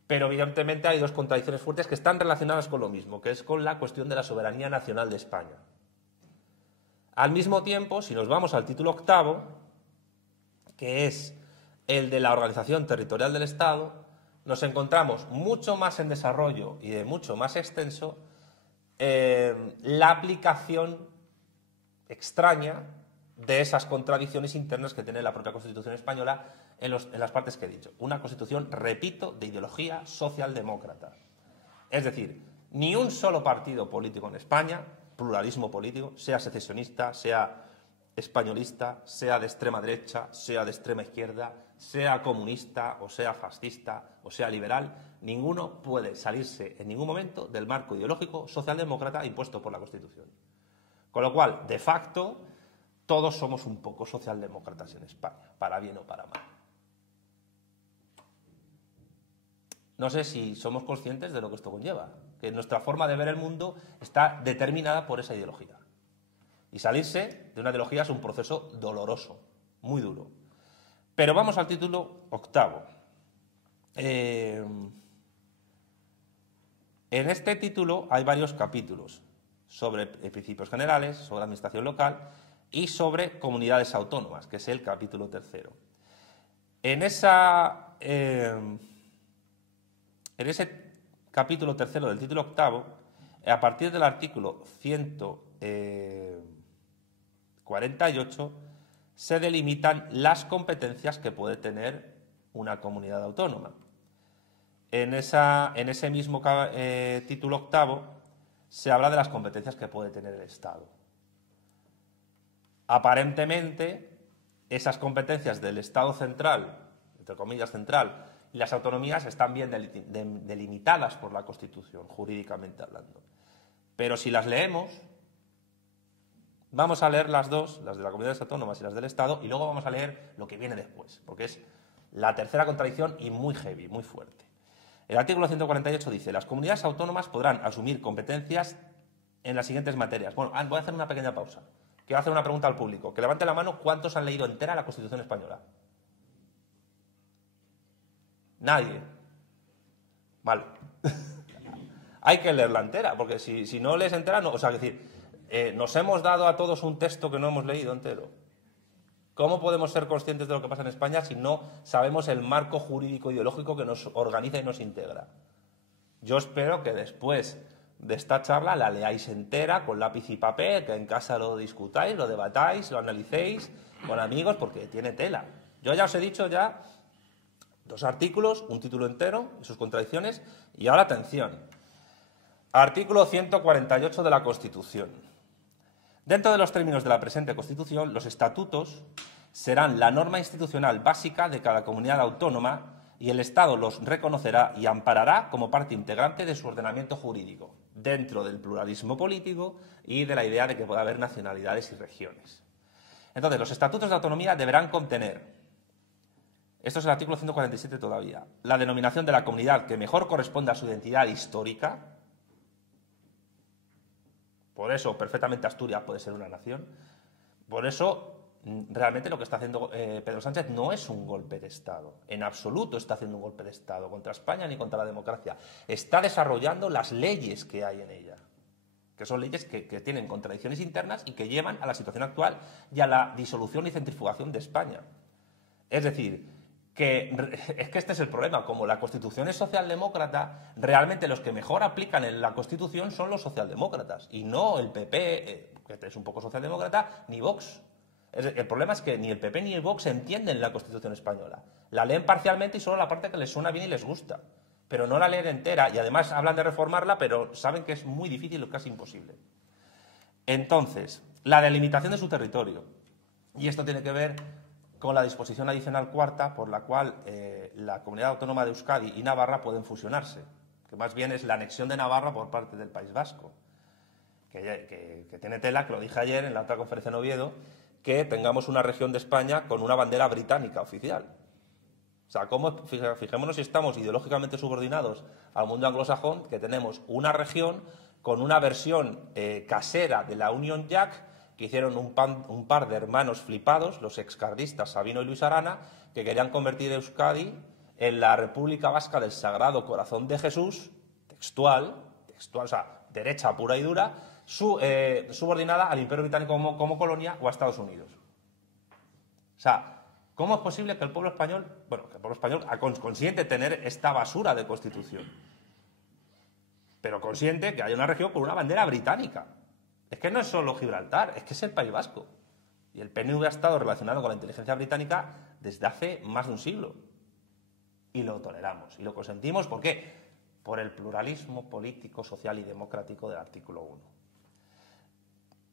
Pero evidentemente hay dos contradicciones fuertes que están relacionadas con lo mismo, que es con la cuestión de la soberanía nacional de España. Al mismo tiempo, si nos vamos al título octavo, que es el de la organización territorial del Estado, nos encontramos mucho más en desarrollo y de mucho más extenso la aplicación extraña de esas contradicciones internas que tiene la propia Constitución española en las partes que he dicho. Una Constitución, repito, de ideología socialdemócrata. Es decir, ni un solo partido político en España, pluralismo político, sea secesionista, sea españolista, sea de extrema derecha, sea de extrema izquierda, sea comunista o sea fascista o sea liberal, ninguno puede salirse en ningún momento del marco ideológico socialdemócrata impuesto por la Constitución. Con lo cual, de facto, todos somos un poco socialdemócratas en España, para bien o para mal. No sé si somos conscientes de lo que esto conlleva, que nuestra forma de ver el mundo está determinada por esa ideología. Y salirse de una ideología es un proceso doloroso, muy duro. Pero vamos al título octavo. En este título hay varios capítulos sobre principios generales, sobre administración local y sobre comunidades autónomas, que es el capítulo tercero. En ese capítulo tercero del título octavo, a partir del artículo 148, se delimitan las competencias que puede tener una comunidad autónoma. En ese mismo título octavo se habla de las competencias que puede tener el Estado. Aparentemente, esas competencias del Estado central, entre comillas central, y las autonomías están bien delimitadas por la Constitución, jurídicamente hablando. Pero si las leemos, vamos a leer las dos, las de las comunidades autónomas y las del Estado, y luego vamos a leer lo que viene después, porque es la tercera contradicción y muy heavy, muy fuerte. El artículo 148 dice: las comunidades autónomas podrán asumir competencias en las siguientes materias. Bueno, voy a hacer una pequeña pausa. Quiero hacer una pregunta al público. Que levante la mano, ¿cuántos han leído entera la Constitución española? Nadie. Vale. Hay que leerla entera, porque si no lees entera, no. O sea, es decir, nos hemos dado a todos un texto que no hemos leído entero. ¿Cómo podemos ser conscientes de lo que pasa en España si no sabemos el marco jurídico ideológico que nos organiza y nos integra? Yo espero que después de esta charla la leáis entera con lápiz y papel, que en casa lo discutáis, lo debatáis, lo analicéis con amigos, porque tiene tela. Yo ya os he dicho ya 2 artículos, un título entero y sus contradicciones. Y ahora atención. Artículo 148 de la Constitución. Dentro de los términos de la presente Constitución, los estatutos serán la norma institucional básica de cada comunidad autónoma y el Estado los reconocerá y amparará como parte integrante de su ordenamiento jurídico, dentro del pluralismo político y de la idea de que pueda haber nacionalidades y regiones. Entonces, los estatutos de autonomía deberán contener, esto es el artículo 147 todavía, la denominación de la comunidad que mejor corresponda a su identidad histórica. Por eso, perfectamente Asturias puede ser una nación. Por eso, realmente lo que está haciendo Pedro Sánchez no es un golpe de Estado. En absoluto está haciendo un golpe de Estado contra España ni contra la democracia. Está desarrollando las leyes que hay en ella, que son leyes que tienen contradicciones internas y que llevan a la situación actual y a la disolución y centrifugación de España. Es decir, que este es el problema. Como la Constitución es socialdemócrata, realmente los que mejor aplican en la Constitución son los socialdemócratas y no el PP, que es un poco socialdemócrata, ni Vox. El problema es que ni el PP ni el Vox entienden la Constitución española. La leen parcialmente y solo la parte que les suena bien y les gusta, pero no la leen entera, y además hablan de reformarla, pero saben que es muy difícil o casi imposible. Entonces, la delimitación de su territorio. Y esto tiene que ver con la disposición adicional cuarta por la cual la Comunidad Autónoma de Euskadi y Navarra pueden fusionarse, que más bien es la anexión de Navarra por parte del País Vasco, que tiene tela, que lo dije ayer en la otra conferencia en Oviedo, que tengamos una región de España con una bandera británica oficial. O sea, fijémonos si estamos ideológicamente subordinados al mundo anglosajón, que tenemos una región con una versión casera de la Union Jack, que hicieron un par de hermanos flipados, los excardistas Sabino y Luis Arana, que querían convertir Euskadi en la República Vasca del Sagrado Corazón de Jesús, textual, o sea, derecha pura y dura, subordinada al Imperio Británico como colonia o a Estados Unidos. O sea, ¿cómo es posible que el pueblo español, consiente tener esta basura de constitución? Pero consiente que haya una región con una bandera británica. Es que no es solo Gibraltar, es que es el País Vasco. Y el PNV ha estado relacionado con la inteligencia británica desde hace más de un siglo. Y lo toleramos y lo consentimos. ¿Por qué? Por el pluralismo político, social y democrático del artículo 1.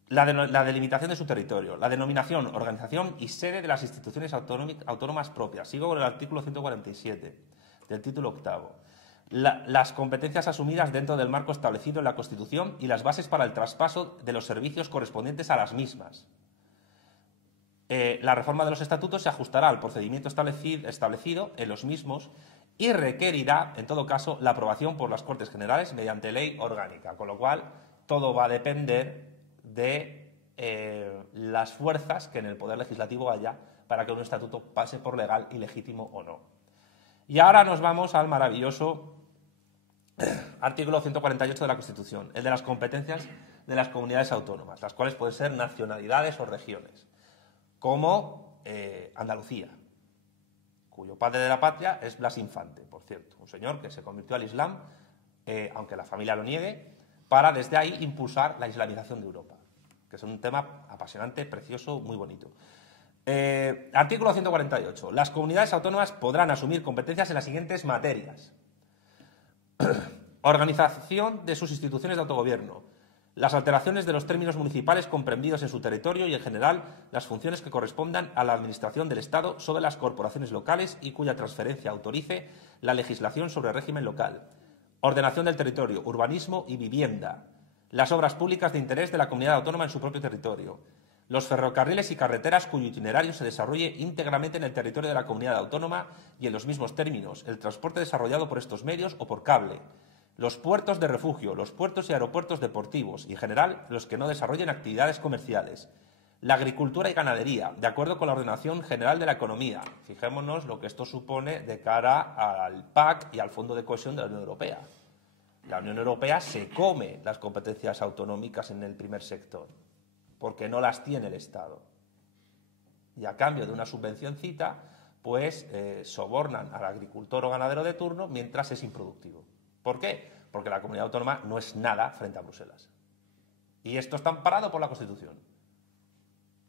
La delimitación de su territorio, la denominación, organización y sede de las instituciones autónomas propias. Sigo con el artículo 147 del título octavo. Las competencias asumidas dentro del marco establecido en la Constitución y las bases para el traspaso de los servicios correspondientes a las mismas. La reforma de los estatutos se ajustará al procedimiento establecido en los mismos y requerirá, en todo caso, la aprobación por las Cortes Generales mediante ley orgánica, con lo cual todo va a depender de las fuerzas que en el Poder Legislativo haya para que un estatuto pase por legal y legítimo o no. Y ahora nos vamos al maravilloso artículo 148 de la Constitución, el de las competencias de las comunidades autónomas, las cuales pueden ser nacionalidades o regiones, como Andalucía, cuyo padre de la patria es Blas Infante, por cierto, un señor que se convirtió al Islam, aunque la familia lo niegue, para desde ahí impulsar la islamización de Europa, que es un tema apasionante, precioso, muy bonito. Artículo 148. Las comunidades autónomas podrán asumir competencias en las siguientes materias. Organización de sus instituciones de autogobierno. Las alteraciones de los términos municipales comprendidos en su territorio y, en general, las funciones que correspondan a la administración del Estado sobre las corporaciones locales y cuya transferencia autorice la legislación sobre régimen local. Ordenación del territorio, urbanismo y vivienda. Las obras públicas de interés de la comunidad autónoma en su propio territorio. Los ferrocarriles y carreteras cuyo itinerario se desarrolle íntegramente en el territorio de la comunidad autónoma y en los mismos términos. El transporte desarrollado por estos medios o por cable. Los puertos de refugio, los puertos y aeropuertos deportivos y, en general, los que no desarrollen actividades comerciales. La agricultura y ganadería, de acuerdo con la ordenación general de la economía. Fijémonos lo que esto supone de cara al PAC y al Fondo de Cohesión de la Unión Europea. La Unión Europea se come las competencias autonómicas en el primer sector, porque no las tiene el Estado. Y a cambio de una subvencioncita, pues sobornan al agricultor o ganadero de turno mientras es improductivo. ¿Por qué? Porque la comunidad autónoma no es nada frente a Bruselas. Y esto está amparado por la Constitución.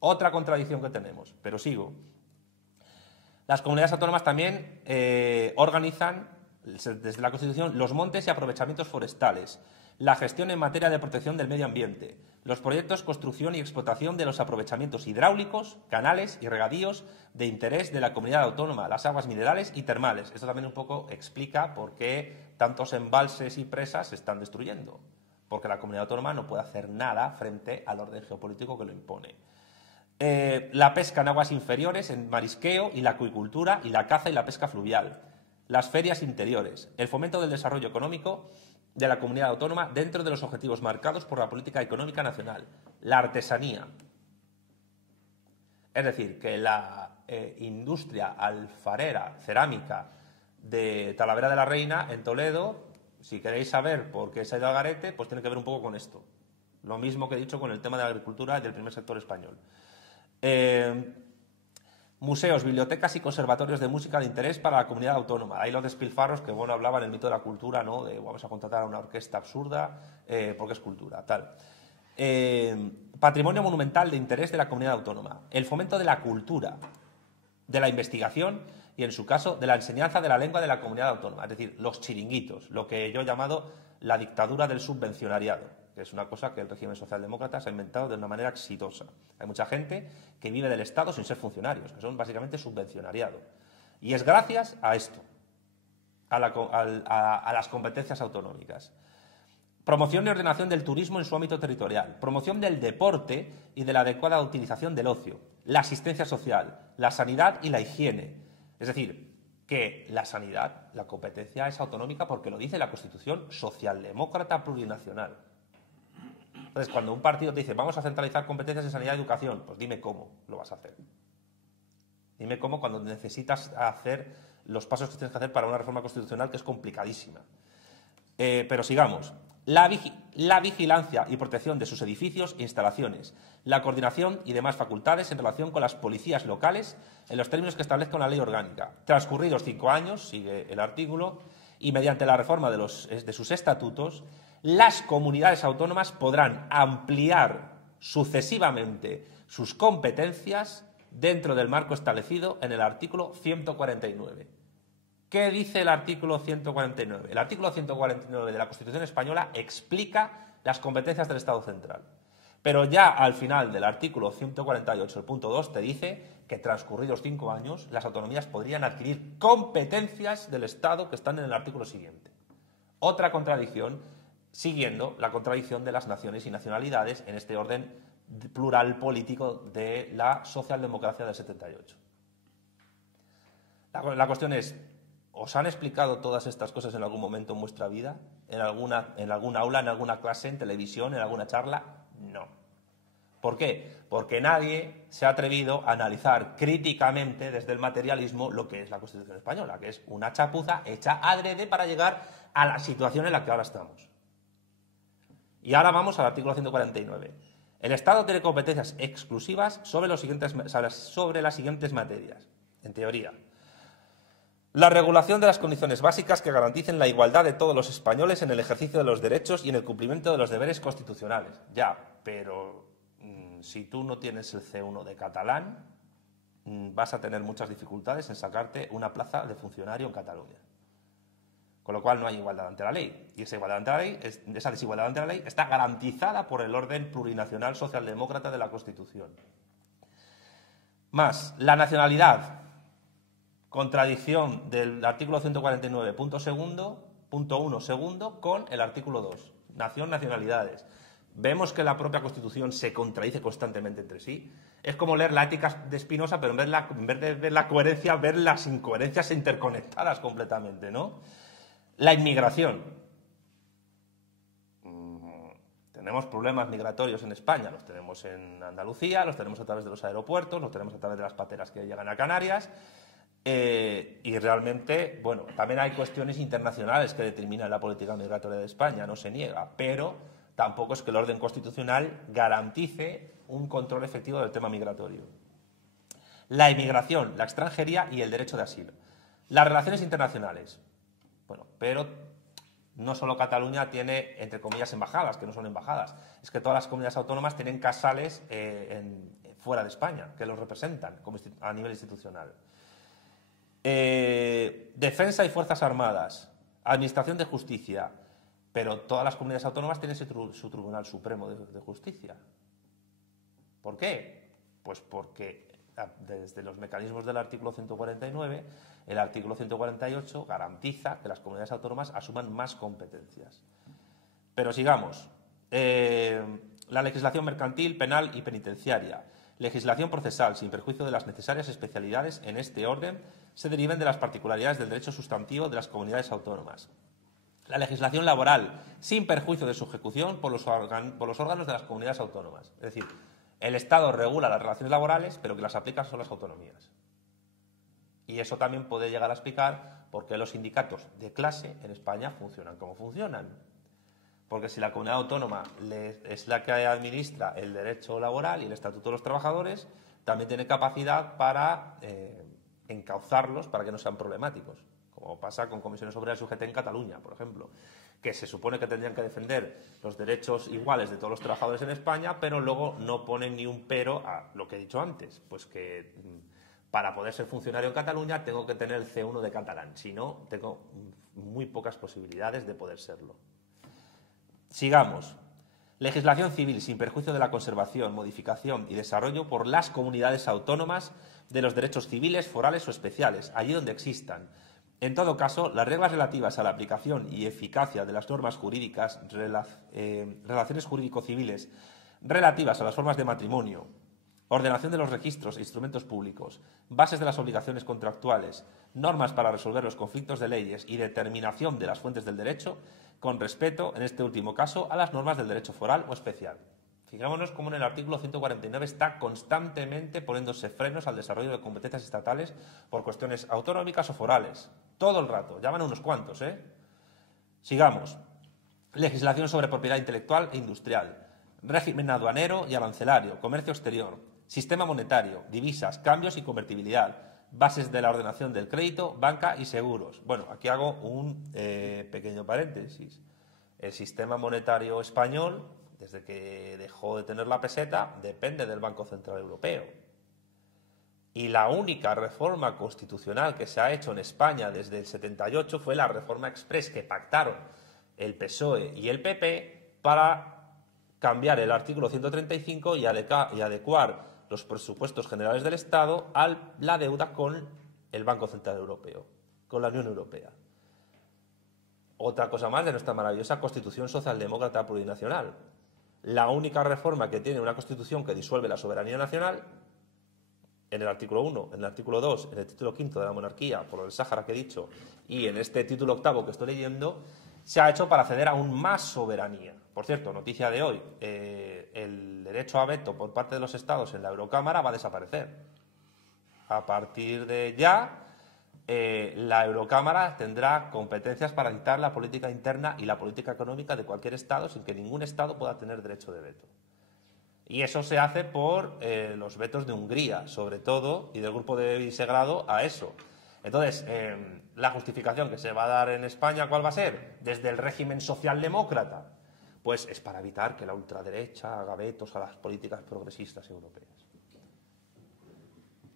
Otra contradicción que tenemos, pero sigo. Las comunidades autónomas también organizan, desde la Constitución, los montes y aprovechamientos forestales, la gestión en materia de protección del medio ambiente, los proyectos, construcción y explotación de los aprovechamientos hidráulicos, canales y regadíos de interés de la comunidad autónoma, las aguas minerales y termales. Esto también un poco explica por qué tantos embalses y presas se están destruyendo, porque la comunidad autónoma no puede hacer nada frente al orden geopolítico que lo impone. La pesca en aguas inferiores, en marisqueo, y la acuicultura y la caza y la pesca fluvial, las ferias interiores, el fomento del desarrollo económico de la comunidad autónoma dentro de los objetivos marcados por la política económica nacional, la artesanía. Es decir, que la industria alfarera, cerámica de Talavera de la Reina, en Toledo, si queréis saber por qué se ha ido al garete, pues tiene que ver un poco con esto. Lo mismo que he dicho con el tema de la agricultura y del primer sector español. Museos, bibliotecas y conservatorios de música de interés para la comunidad autónoma. Ahí los despilfarros que, bueno, hablaban el mito de la cultura, ¿no? De vamos a contratar a una orquesta absurda porque es cultura, tal. Patrimonio monumental de interés de la comunidad autónoma. El fomento de la cultura, de la investigación y, en su caso, de la enseñanza de la lengua de la comunidad autónoma. Es decir, los chiringuitos, lo que yo he llamado la dictadura del subvencionariado, que es una cosa que el régimen socialdemócrata se ha inventado de una manera exitosa. Hay mucha gente que vive del Estado sin ser funcionarios, que son básicamente subvencionariado. Y es gracias a esto, a las competencias autonómicas. Promoción y ordenación del turismo en su ámbito territorial. Promoción del deporte y de la adecuada utilización del ocio. La asistencia social, la sanidad y la higiene. Es decir, que la sanidad, la competencia es autonómica porque lo dice la Constitución socialdemócrata plurinacional. Entonces, cuando un partido te dice vamos a centralizar competencias en sanidad y educación, pues dime cómo lo vas a hacer. Dime cómo cuando necesitas hacer los pasos que tienes que hacer para una reforma constitucional que es complicadísima. Pero sigamos. La vigilancia y protección de sus edificios e instalaciones, la coordinación y demás facultades en relación con las policías locales en los términos que establezca una ley orgánica. Transcurridos 5 años, sigue el artículo, y mediante la reforma de sus estatutos, las comunidades autónomas podrán ampliar sucesivamente sus competencias dentro del marco establecido en el artículo 149. ¿Qué dice el artículo 149? El artículo 149 de la Constitución española explica las competencias del Estado central. Pero ya al final del artículo 148, el punto 2, te dice que transcurridos 5 años las autonomías podrían adquirir competencias del Estado que están en el artículo siguiente. Otra contradicción, siguiendo la contradicción de las naciones y nacionalidades en este orden plural político de la socialdemocracia del 78. La cuestión es, ¿os han explicado todas estas cosas en algún momento en vuestra vida? ¿En algún aula, en alguna clase, en televisión, en alguna charla? No. ¿Por qué? Porque nadie se ha atrevido a analizar críticamente desde el materialismo lo que es la Constitución española, que es una chapuza hecha adrede para llegar a la situación en la que ahora estamos. Y ahora vamos al artículo 149. El Estado tiene competencias exclusivas sobre las siguientes materias, en teoría. La regulación de las condiciones básicas que garanticen la igualdad de todos los españoles en el ejercicio de los derechos y en el cumplimiento de los deberes constitucionales. Ya, pero si tú no tienes el C1 de catalán, vas a tener muchas dificultades en sacarte una plaza de funcionario en Cataluña. Con lo cual no hay igualdad ante la ley. Y esa desigualdad ante la ley está garantizada por el orden plurinacional socialdemócrata de la Constitución. Más, la nacionalidad. Contradicción del artículo 149, punto 1 segundo, con el artículo 2. Nación, nacionalidades. Vemos que la propia Constitución se contradice constantemente entre sí. Es como leer la Ética de Spinoza, pero en vez de ver la coherencia, ver las incoherencias interconectadas completamente, ¿no? La inmigración. Tenemos problemas migratorios en España, los tenemos en Andalucía, los tenemos a través de los aeropuertos, los tenemos a través de las pateras que llegan a Canarias. Y realmente, bueno, también hay cuestiones internacionales que determinan la política migratoria de España, no se niega, pero tampoco es que el orden constitucional garantice un control efectivo del tema migratorio. La inmigración, la extranjería y el derecho de asilo. Las relaciones internacionales. Bueno, pero no solo Cataluña tiene, entre comillas, embajadas, que no son embajadas, es que todas las comunidades autónomas tienen casales fuera de España, que los representan a nivel institucional. Defensa y Fuerzas Armadas, Administración de Justicia, pero todas las comunidades autónomas tienen su Tribunal Supremo de Justicia. ¿Por qué? Pues porque desde los mecanismos del artículo 149, el artículo 148 garantiza que las comunidades autónomas asuman más competencias. Pero sigamos. La legislación mercantil, penal y penitenciaria. Legislación procesal, sin perjuicio de las necesarias especialidades en este orden, se deriven de las particularidades del derecho sustantivo de las comunidades autónomas. La legislación laboral, sin perjuicio de su ejecución por los órganos de las comunidades autónomas. Es decir, el Estado regula las relaciones laborales, pero que las aplican son las autonomías. Y eso también puede llegar a explicar por qué los sindicatos de clase en España funcionan como funcionan. Porque si la comunidad autónoma es la que administra el derecho laboral y el Estatuto de los Trabajadores, también tiene capacidad para encauzarlos para que no sean problemáticos, como pasa con comisiones obreras y UGT en Cataluña, por ejemplo, que se supone que tendrían que defender los derechos iguales de todos los trabajadores en España, pero luego no ponen ni un pero a lo que he dicho antes, pues que para poder ser funcionario en Cataluña tengo que tener el C1 de catalán, si no, tengo muy pocas posibilidades de poder serlo. Sigamos. Legislación civil sin perjuicio de la conservación, modificación y desarrollo por las comunidades autónomas de los derechos civiles, forales o especiales, allí donde existan. En todo caso, las reglas relativas a la aplicación y eficacia de las normas jurídicas, relaciones jurídico-civiles relativas a las formas de matrimonio, ordenación de los registros e instrumentos públicos, bases de las obligaciones contractuales, normas para resolver los conflictos de leyes y determinación de las fuentes del derecho, con respeto, en este último caso, a las normas del derecho foral o especial. Fijémonos cómo en el artículo 149 está constantemente poniéndose frenos al desarrollo de competencias estatales por cuestiones autonómicas o forales. Todo el rato, ya van unos cuantos, ¿eh? Sigamos. Legislación sobre propiedad intelectual e industrial, régimen aduanero y arancelario, comercio exterior, sistema monetario, divisas, cambios y convertibilidad, bases de la ordenación del crédito, banca y seguros. Bueno, aquí hago un pequeño paréntesis. El sistema monetario español, desde que dejó de tener la peseta, depende del Banco Central Europeo. Y la única reforma constitucional que se ha hecho en España desde el 78 fue la reforma exprés que pactaron el PSOE y el PP para cambiar el artículo 135 y adecuar los presupuestos generales del Estado a la deuda con el Banco Central Europeo, con la Unión Europea. Otra cosa más de nuestra maravillosa Constitución Socialdemócrata Plurinacional. La única reforma que tiene una Constitución que disuelve la soberanía nacional, en el artículo 1, en el artículo 2, en el título 5 de la monarquía, por el Sáhara que he dicho, y en este título 8 que estoy leyendo, se ha hecho para ceder aún más soberanía. Por cierto, noticia de hoy, el derecho a veto por parte de los estados en la Eurocámara va a desaparecer. A partir de ya, la Eurocámara tendrá competencias para dictar la política interna y la política económica de cualquier estado sin que ningún estado pueda tener derecho de veto. Y eso se hace por los vetos de Hungría, sobre todo, y del grupo de Visegrado a eso. Entonces, la justificación que se va a dar en España, ¿cuál va a ser? Desde el régimen socialdemócrata. Pues es para evitar que la ultraderecha haga vetos a las políticas progresistas europeas.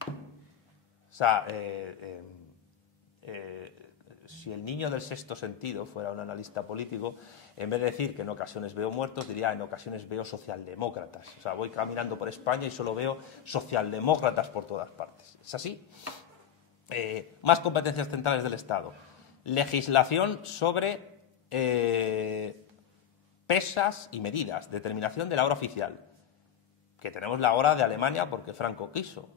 O sea, si el niño del sexto sentido fuera un analista político, en vez de decir que en ocasiones veo muertos, diría en ocasiones veo socialdemócratas. O sea, voy caminando por España y solo veo socialdemócratas por todas partes. ¿Es así? Más competencias centrales del Estado. Legislación sobre pesas y medidas. Determinación de la hora oficial. Que tenemos la hora de Alemania porque Franco quiso.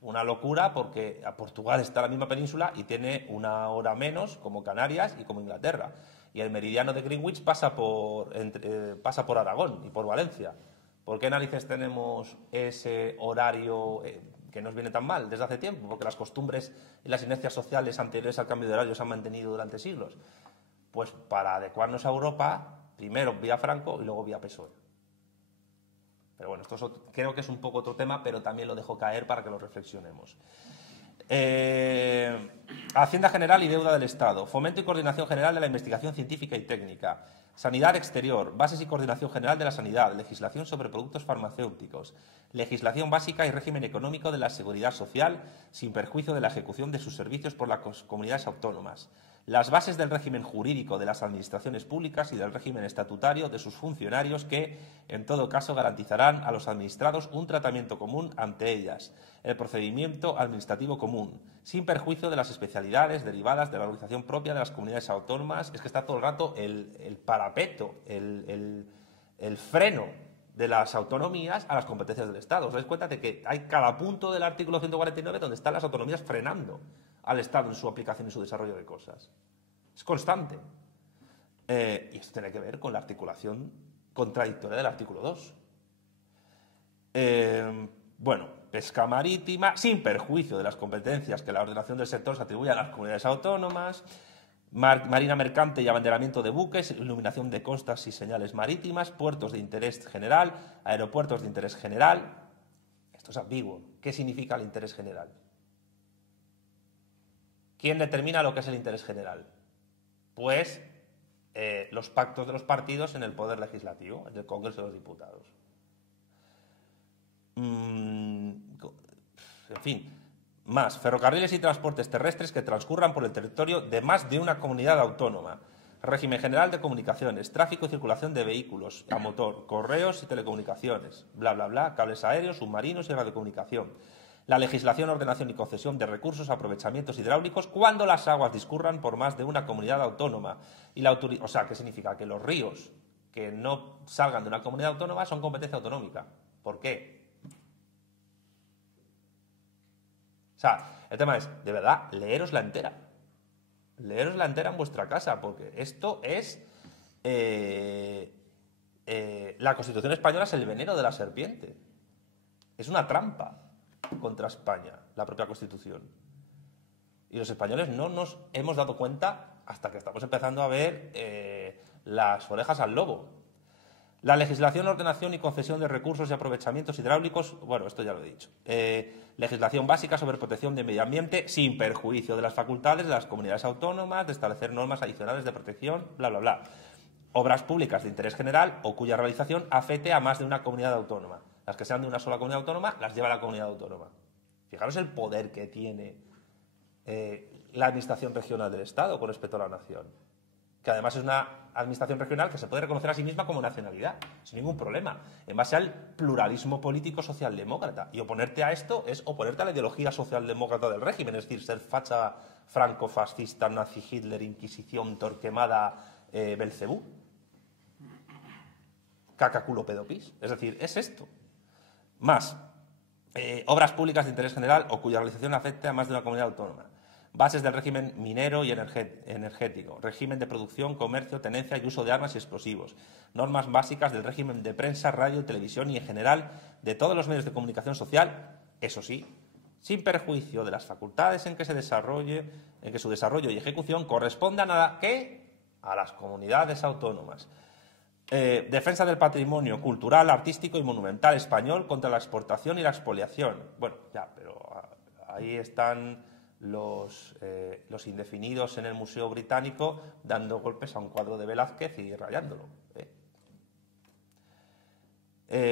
Una locura porque a Portugal está en la misma península y tiene una hora menos, como Canarias y como Inglaterra. Y el meridiano de Greenwich pasa por Aragón y por Valencia. ¿Por qué narices tenemos ese horario que nos viene tan mal desde hace tiempo? Porque las costumbres y las inercias sociales anteriores al cambio de horario se han mantenido durante siglos. Pues para adecuarnos a Europa, primero vía Franco y luego vía PSOE. Pero bueno, creo que es un poco otro tema, pero también lo dejo caer para que lo reflexionemos. Hacienda General y deuda del Estado. Fomento y coordinación general de la investigación científica y técnica. Sanidad exterior. Bases y coordinación general de la sanidad. Legislación sobre productos farmacéuticos. Legislación básica y régimen económico de la seguridad social, sin perjuicio de la ejecución de sus servicios por las comunidades autónomas. Las bases del régimen jurídico de las administraciones públicas y del régimen estatutario de sus funcionarios que, en todo caso, garantizarán a los administrados un tratamiento común ante ellas. El procedimiento administrativo común, sin perjuicio de las especialidades derivadas de la organización propia de las comunidades autónomas. Es que está todo el rato el parapeto, el freno de las autonomías a las competencias del Estado. ¿Os dais cuenta de que hay cada punto del artículo 149 donde están las autonomías frenando al Estado en su aplicación y su desarrollo de cosas? Es constante. Y esto tiene que ver con la articulación contradictoria del artículo 2. Bueno, pesca marítima, sin perjuicio de las competencias que la ordenación del sector se atribuye a las comunidades autónomas. Marina mercante y abanderamiento de buques, iluminación de costas y señales marítimas, puertos de interés general, aeropuertos de interés general. Esto es ambiguo. ¿Qué significa el interés general? ¿Quién determina lo que es el interés general? Pues los pactos de los partidos en el Poder Legislativo, en el Congreso de los Diputados. En fin, más ferrocarriles y transportes terrestres que transcurran por el territorio de más de una comunidad autónoma. Régimen general de comunicaciones, tráfico y circulación de vehículos a motor, correos y telecomunicaciones, bla, bla, bla, cables aéreos, submarinos y radiocomunicación. La legislación, ordenación y concesión de recursos, aprovechamientos hidráulicos cuando las aguas discurran por más de una comunidad autónoma. O sea, ¿qué significa? Que los ríos que no salgan de una comunidad autónoma son competencia autonómica. ¿Por qué? O sea, el tema es, de verdad, leerosla entera. Leerosla entera en vuestra casa, porque esto es la Constitución española es el veneno de la serpiente. Es una trampa contra España, la propia Constitución. Y los españoles no nos hemos dado cuenta hasta que estamos empezando a ver las orejas al lobo. La legislación, ordenación y concesión de recursos y aprovechamientos hidráulicos, bueno, esto ya lo he dicho. Legislación básica sobre protección del medio ambiente sin perjuicio de las facultades de las comunidades autónomas, de establecer normas adicionales de protección, bla, bla, bla. Obras públicas de interés general o cuya realización afecte a más de una comunidad autónoma. Las que sean de una sola comunidad autónoma las lleva la comunidad autónoma. Fijaros el poder que tiene la administración regional del Estado con respecto a la nación. Que además es una administración regional que se puede reconocer a sí misma como nacionalidad, sin ningún problema, en base al pluralismo político socialdemócrata. Y oponerte a esto es oponerte a la ideología socialdemócrata del régimen, es decir, ser facha franco-fascista, nazi, Hitler, Inquisición, Torquemada, Belcebú. Caca, culo, pedo, pis. Es decir, es esto. Más, obras públicas de interés general o cuya realización afecte a más de una comunidad autónoma. Bases del régimen minero y energético, régimen de producción, comercio, tenencia y uso de armas y explosivos, normas básicas del régimen de prensa, radio, televisión y en general de todos los medios de comunicación social, eso sí, sin perjuicio de las facultades en que su desarrollo y ejecución correspondan a las comunidades autónomas. Defensa del patrimonio cultural, artístico y monumental español contra la exportación y la expoliación. Bueno, ya, pero ahí están los indefinidos en el Museo Británico dando golpes a un cuadro de Velázquez y rayándolo.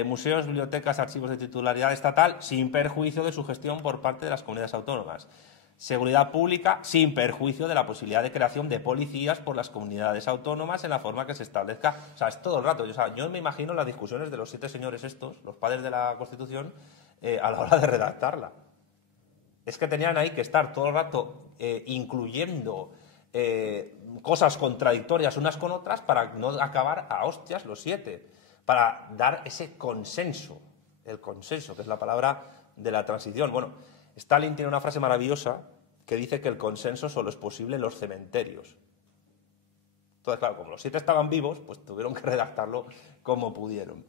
Museos, bibliotecas, archivos de titularidad estatal sin perjuicio de su gestión por parte de las comunidades autónomas. Seguridad pública sin perjuicio de la posibilidad de creación de policías por las comunidades autónomas en la forma que se establezca. O sea, es todo el rato. Yo me imagino las discusiones de los 7 señores estos, los padres de la Constitución, a la hora de redactarla. Es que tenían ahí que estar todo el rato incluyendo cosas contradictorias unas con otras para no acabar a hostias los 7, para dar ese consenso, el consenso, que es la palabra de la transición. Bueno, Stalin tiene una frase maravillosa que dice que el consenso solo es posible en los cementerios. Entonces, claro, como los 7 estaban vivos, pues tuvieron que redactarlo como pudieron.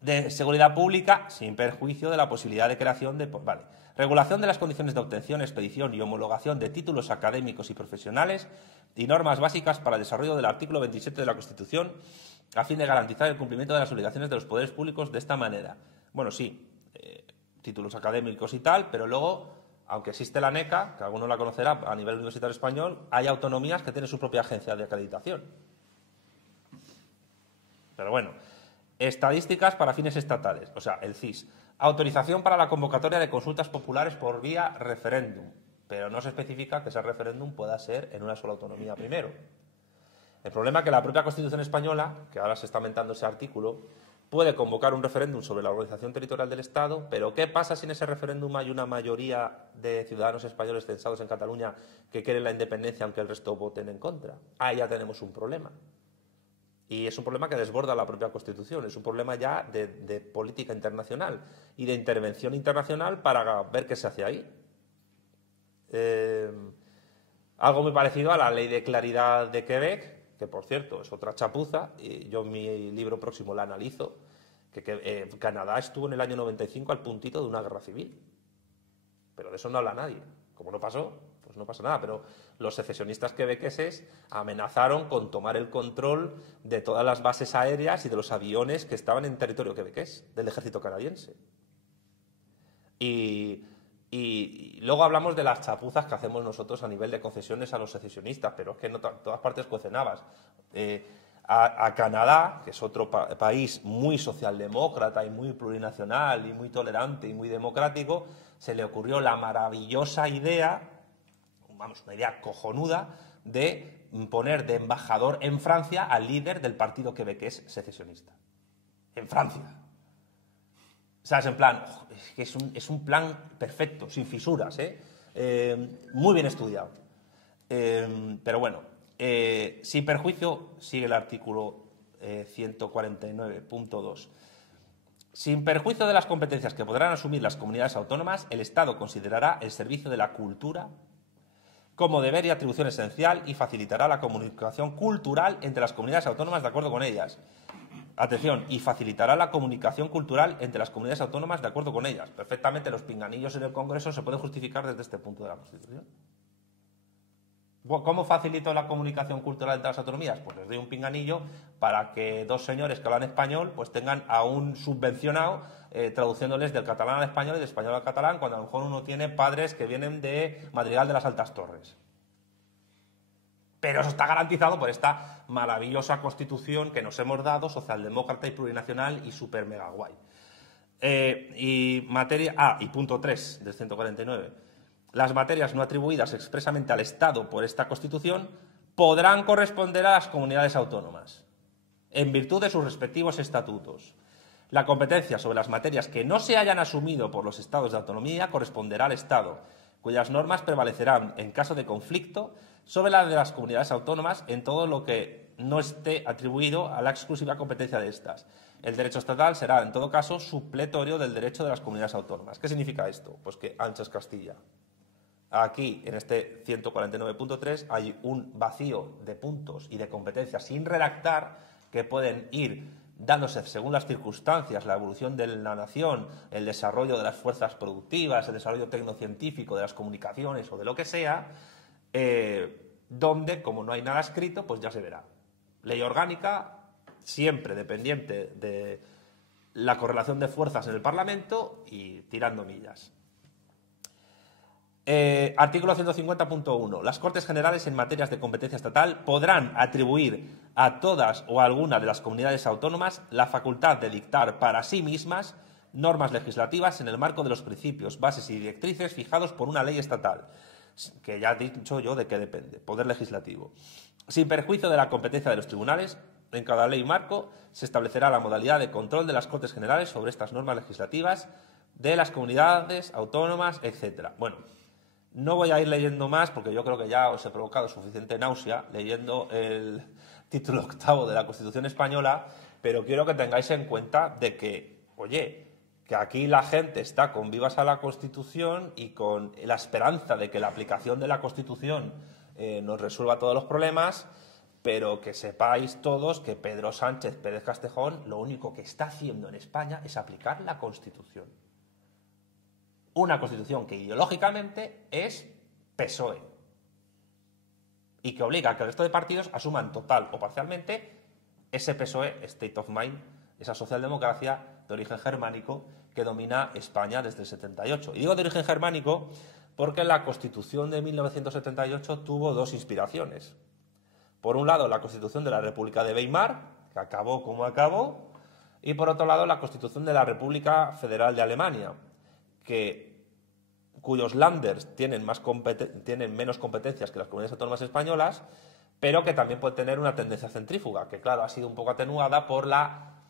De seguridad pública, sin perjuicio de la posibilidad de creación de... Vale. Regulación de las condiciones de obtención, expedición y homologación de títulos académicos y profesionales y normas básicas para el desarrollo del artículo 27 de la Constitución a fin de garantizar el cumplimiento de las obligaciones de los poderes públicos de esta manera. Bueno, sí, títulos académicos y tal, pero luego, aunque existe la NECA, que alguno la conocerá a nivel universitario español, hay autonomías que tienen su propia agencia de acreditación. Pero bueno... Estadísticas para fines estatales, o sea, el CIS. Autorización para la convocatoria de consultas populares por vía referéndum, pero no se especifica que ese referéndum pueda ser en una sola autonomía primero. El problema es que la propia Constitución española, que ahora se está aumentando ese artículo, puede convocar un referéndum sobre la organización territorial del Estado, pero ¿qué pasa si en ese referéndum hay una mayoría de ciudadanos españoles censados en Cataluña que quieren la independencia aunque el resto voten en contra? Ahí ya tenemos un problema. Y es un problema que desborda la propia Constitución, es un problema ya de política internacional y de intervención internacional para ver qué se hace ahí. Algo muy parecido a la Ley de Claridad de Quebec, que por cierto es otra chapuza, y yo en mi libro próximo la analizo, que Canadá estuvo en el año 95 al puntito de una guerra civil. Pero de eso no habla nadie. Como no pasó, pues no pasa nada, pero los secesionistas quebequeses amenazaron con tomar el control de todas las bases aéreas y de los aviones que estaban en territorio quebequés, del ejército canadiense. Y luego hablamos de las chapuzas que hacemos nosotros a nivel de concesiones a los secesionistas, pero es que en todas partes cuecen habas. A Canadá, que es otro país muy socialdemócrata y muy plurinacional y muy tolerante y muy democrático, se le ocurrió la maravillosa idea, una idea cojonuda, de poner de embajador en Francia al líder del partido quebequés secesionista. En Francia. O sea, es en plan, es un plan perfecto, sin fisuras, muy bien estudiado. Pero bueno, sin perjuicio, sigue el artículo 149.2. Sin perjuicio de las competencias que podrán asumir las comunidades autónomas, el Estado considerará el servicio de la cultura como deber y atribución esencial y facilitará la comunicación cultural entre las comunidades autónomas de acuerdo con ellas. Atención, y facilitará la comunicación cultural entre las comunidades autónomas de acuerdo con ellas. Perfectamente los pinganillos en el Congreso se pueden justificar desde este punto de la Constitución. ¿Cómo facilito la comunicación cultural entre las autonomías? Pues les doy un pinganillo para que dos señores que hablan español pues tengan a un subvencionado traduciéndoles del catalán al español y del español al catalán, cuando a lo mejor uno tiene padres que vienen de Madrigal de las Altas Torres. Pero eso está garantizado por esta maravillosa Constitución que nos hemos dado, socialdemócrata y plurinacional y súper mega guay. Y punto 3 del 149. Las materias no atribuidas expresamente al Estado por esta Constitución podrán corresponder a las comunidades autónomas, en virtud de sus respectivos estatutos. La competencia sobre las materias que no se hayan asumido por los estados de autonomía corresponderá al Estado, cuyas normas prevalecerán, en caso de conflicto, sobre la de las comunidades autónomas en todo lo que no esté atribuido a la exclusiva competencia de estas. El derecho estatal será, en todo caso, supletorio del derecho de las comunidades autónomas. ¿Qué significa esto? Pues que ancha es Castilla. Aquí, en este 149.3, hay un vacío de puntos y de competencias sin redactar que pueden ir dándose según las circunstancias, la evolución de la nación, el desarrollo de las fuerzas productivas, el desarrollo tecnocientífico de las comunicaciones o de lo que sea, donde, como no hay nada escrito, pues ya se verá. Ley orgánica, siempre dependiente de la correlación de fuerzas en el Parlamento y tirando millas. Artículo 150.1. Las Cortes Generales en materias de competencia estatal podrán atribuir a todas o a alguna de las comunidades autónomas la facultad de dictar para sí mismas normas legislativas en el marco de los principios, bases y directrices fijados por una ley estatal, que ya he dicho yo de qué depende, poder legislativo. Sin perjuicio de la competencia de los tribunales, en cada ley marco se establecerá la modalidad de control de las Cortes Generales sobre estas normas legislativas de las comunidades autónomas, etc. Bueno, no voy a ir leyendo más porque yo creo que ya os he provocado suficiente náusea leyendo el título 8º de la Constitución Española, pero quiero que tengáis en cuenta de que, oye, que aquí la gente está con vivas a la Constitución y con la esperanza de que la aplicación de la Constitución nos resuelva todos los problemas, pero que sepáis todos que Pedro Sánchez Pérez Castejón lo único que está haciendo en España es aplicar la Constitución. Una Constitución que ideológicamente es PSOE y que obliga a que el resto de partidos asuman total o parcialmente ese PSOE, State of Mind, esa socialdemocracia de origen germánico que domina España desde el 78. Y digo de origen germánico porque la Constitución de 1978 tuvo dos inspiraciones. Por un lado, la Constitución de la República de Weimar, que acabó como acabó, y por otro lado, la Constitución de la República Federal de Alemania, cuyos Länders tienen menos competencias que las comunidades autónomas españolas, pero que también puede tener una tendencia centrífuga, que claro, ha sido un poco atenuada por la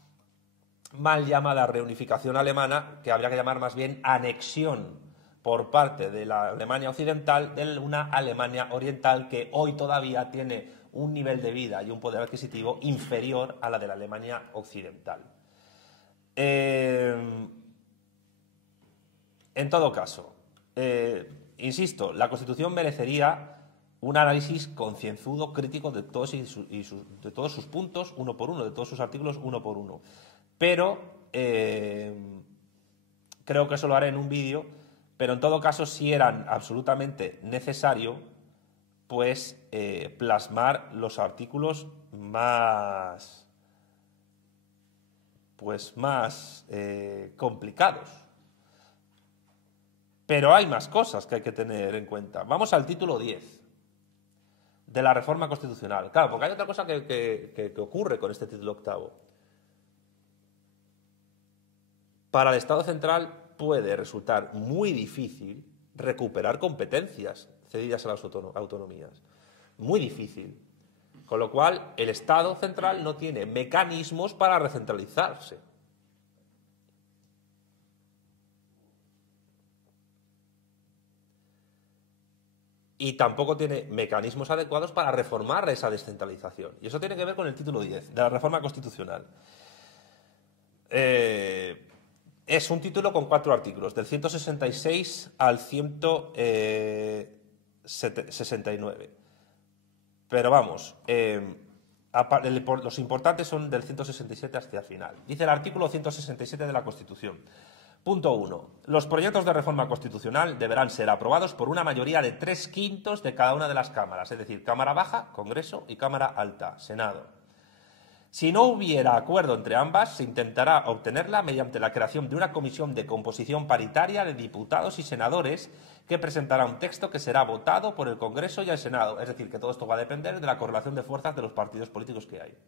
mal llamada reunificación alemana, que habría que llamar más bien anexión por parte de la Alemania occidental de una Alemania oriental que hoy todavía tiene un nivel de vida y un poder adquisitivo inferior a la de la Alemania occidental. En todo caso, insisto, la Constitución merecería un análisis concienzudo, crítico de todos sus puntos, uno por uno, de todos sus artículos, uno por uno. Pero creo que eso lo haré en un vídeo, pero en todo caso sí era absolutamente necesario pues plasmar los artículos más complicados. Pero hay más cosas que hay que tener en cuenta. Vamos al título 10 de la reforma constitucional. Claro, porque hay otra cosa que ocurre con este título 8º. Para el Estado central puede resultar muy difícil recuperar competencias cedidas a las autonomías. Muy difícil. Con lo cual, el Estado central no tiene mecanismos para recentralizarse. Y tampoco tiene mecanismos adecuados para reformar esa descentralización. Y eso tiene que ver con el título 10 de la reforma constitucional. Es un título con 4 artículos, del 166 al 170 69. Pero vamos, los importantes son del 167 hacia el final. Dice el artículo 167 de la Constitución. Punto 1. Los proyectos de reforma constitucional deberán ser aprobados por una mayoría de 3/5 de cada una de las cámaras, es decir, Cámara Baja, Congreso, y Cámara Alta, Senado. Si no hubiera acuerdo entre ambas, se intentará obtenerla mediante la creación de una comisión de composición paritaria de diputados y senadores que presentará un texto que será votado por el Congreso y el Senado. Es decir, que todo esto va a depender de la correlación de fuerzas de los partidos políticos que hay.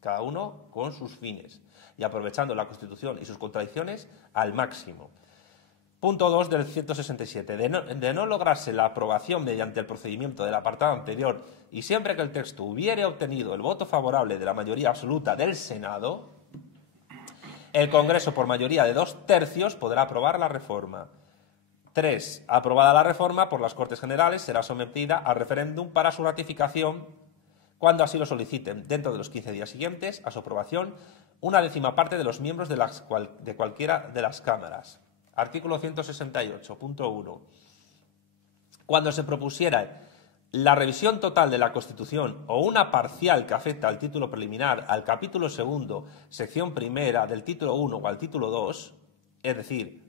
Cada uno con sus fines y aprovechando la Constitución y sus contradicciones al máximo. Punto 2 del 167. De no lograrse la aprobación mediante el procedimiento del apartado anterior y siempre que el texto hubiere obtenido el voto favorable de la mayoría absoluta del Senado, el Congreso por mayoría de 2/3 podrá aprobar la reforma. 3. Aprobada la reforma por las Cortes Generales, será sometida a referéndum para su ratificación cuando así lo soliciten, dentro de los 15 días siguientes a su aprobación, una 10ª parte de los miembros de cualquiera de las cámaras. Artículo 168.1. Cuando se propusiera la revisión total de la Constitución o una parcial que afecta al título preliminar, al capítulo 2, sección 1 del título 1 o al título 2, es decir,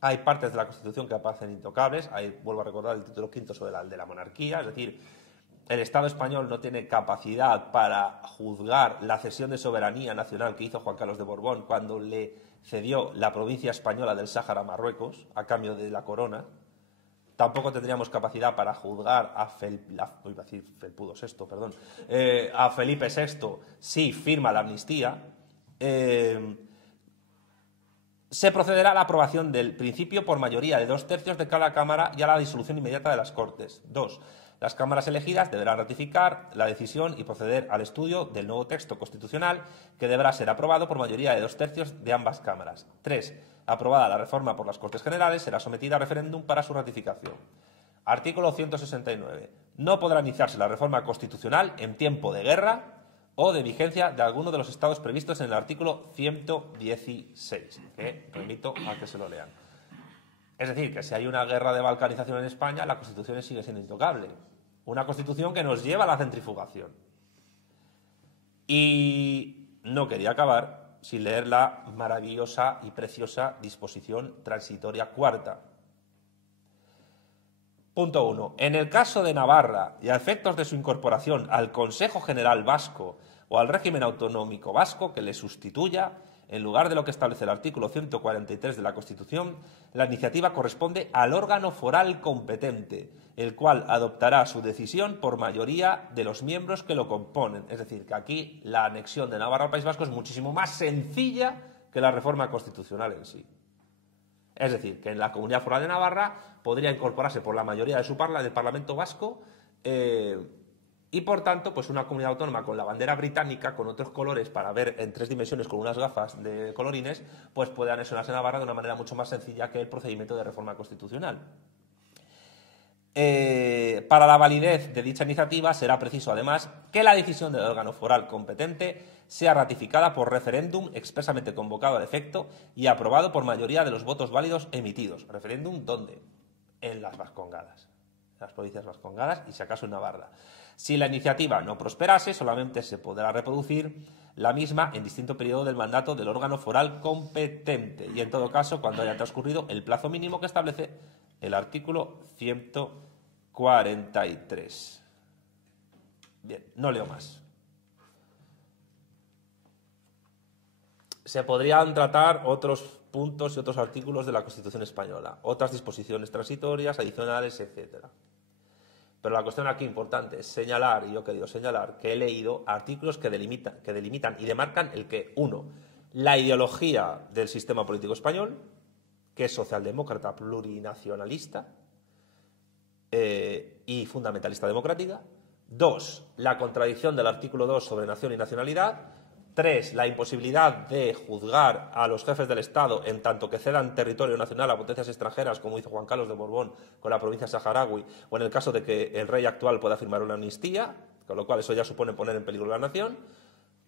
hay partes de la Constitución que aparecen intocables, ahí vuelvo a recordar el título 5 sobre el de la monarquía, es decir, el Estado español no tiene capacidad para juzgar la cesión de soberanía nacional que hizo Juan Carlos de Borbón cuando le cedió la provincia española del Sáhara a Marruecos a cambio de la corona. Tampoco tendríamos capacidad para juzgar a Felipe VI si firma la amnistía. Se procederá a la aprobación del principio por mayoría de 2/3 de cada cámara y a la disolución inmediata de las Cortes. 2. Las cámaras elegidas deberán ratificar la decisión y proceder al estudio del nuevo texto constitucional que deberá ser aprobado por mayoría de 2/3 de ambas cámaras. 3. Aprobada la reforma por las Cortes Generales, será sometida a referéndum para su ratificación. Artículo 169. No podrá iniciarse la reforma constitucional en tiempo de guerra o de vigencia de alguno de los estados previstos en el artículo 116, que remito a que se lo lean. Es decir, que si hay una guerra de balcanización en España, la Constitución sigue siendo intocable. Una Constitución que nos lleva a la centrifugación. Y no quería acabar sin leer la maravillosa y preciosa disposición transitoria cuarta. Punto 1. En el caso de Navarra y a efectos de su incorporación al Consejo General Vasco o al régimen autonómico vasco que le sustituya, en lugar de lo que establece el artículo 143 de la Constitución, la iniciativa corresponde al órgano foral competente, el cual adoptará su decisión por mayoría de los miembros que lo componen. Es decir, que aquí la anexión de Navarra al País Vasco es muchísimo más sencilla que la reforma constitucional en sí. Es decir, que en la Comunidad Foral de Navarra podría incorporarse por la mayoría de del Parlamento Vasco y, por tanto, pues una comunidad autónoma con la bandera británica, con otros colores para ver en 3 dimensiones con unas gafas de colorines, pues puede anexionarse a Navarra de una manera mucho más sencilla que el procedimiento de reforma constitucional. Para la validez de dicha iniciativa será preciso, además, que la decisión del órgano foral competente sea ratificada por referéndum expresamente convocado al efecto y aprobado por mayoría de los votos válidos emitidos. ¿Referéndum dónde? En las Vascongadas, en las provincias vascongadas y, si acaso, en Navarra. Si la iniciativa no prosperase, solamente se podrá reproducir la misma en distinto periodo del mandato del órgano foral competente y, en todo caso, cuando haya transcurrido el plazo mínimo que establece el artículo 143. Bien, no leo más. Se podrían tratar otros puntos y otros artículos de la Constitución española, otras disposiciones transitorias, adicionales, etcétera. Pero la cuestión aquí importante es señalar, y yo he querido señalar, que he leído artículos que delimitan y demarcan el que, 1, la ideología del sistema político español, que es socialdemócrata plurinacionalista y fundamentalista democrática. 2, la contradicción del artículo 2 sobre nación y nacionalidad. 3, la imposibilidad de juzgar a los jefes del Estado en tanto que cedan territorio nacional a potencias extranjeras, como hizo Juan Carlos de Borbón con la provincia saharaui, o en el caso de que el rey actual pueda firmar una amnistía, con lo cual eso ya supone poner en peligro la nación.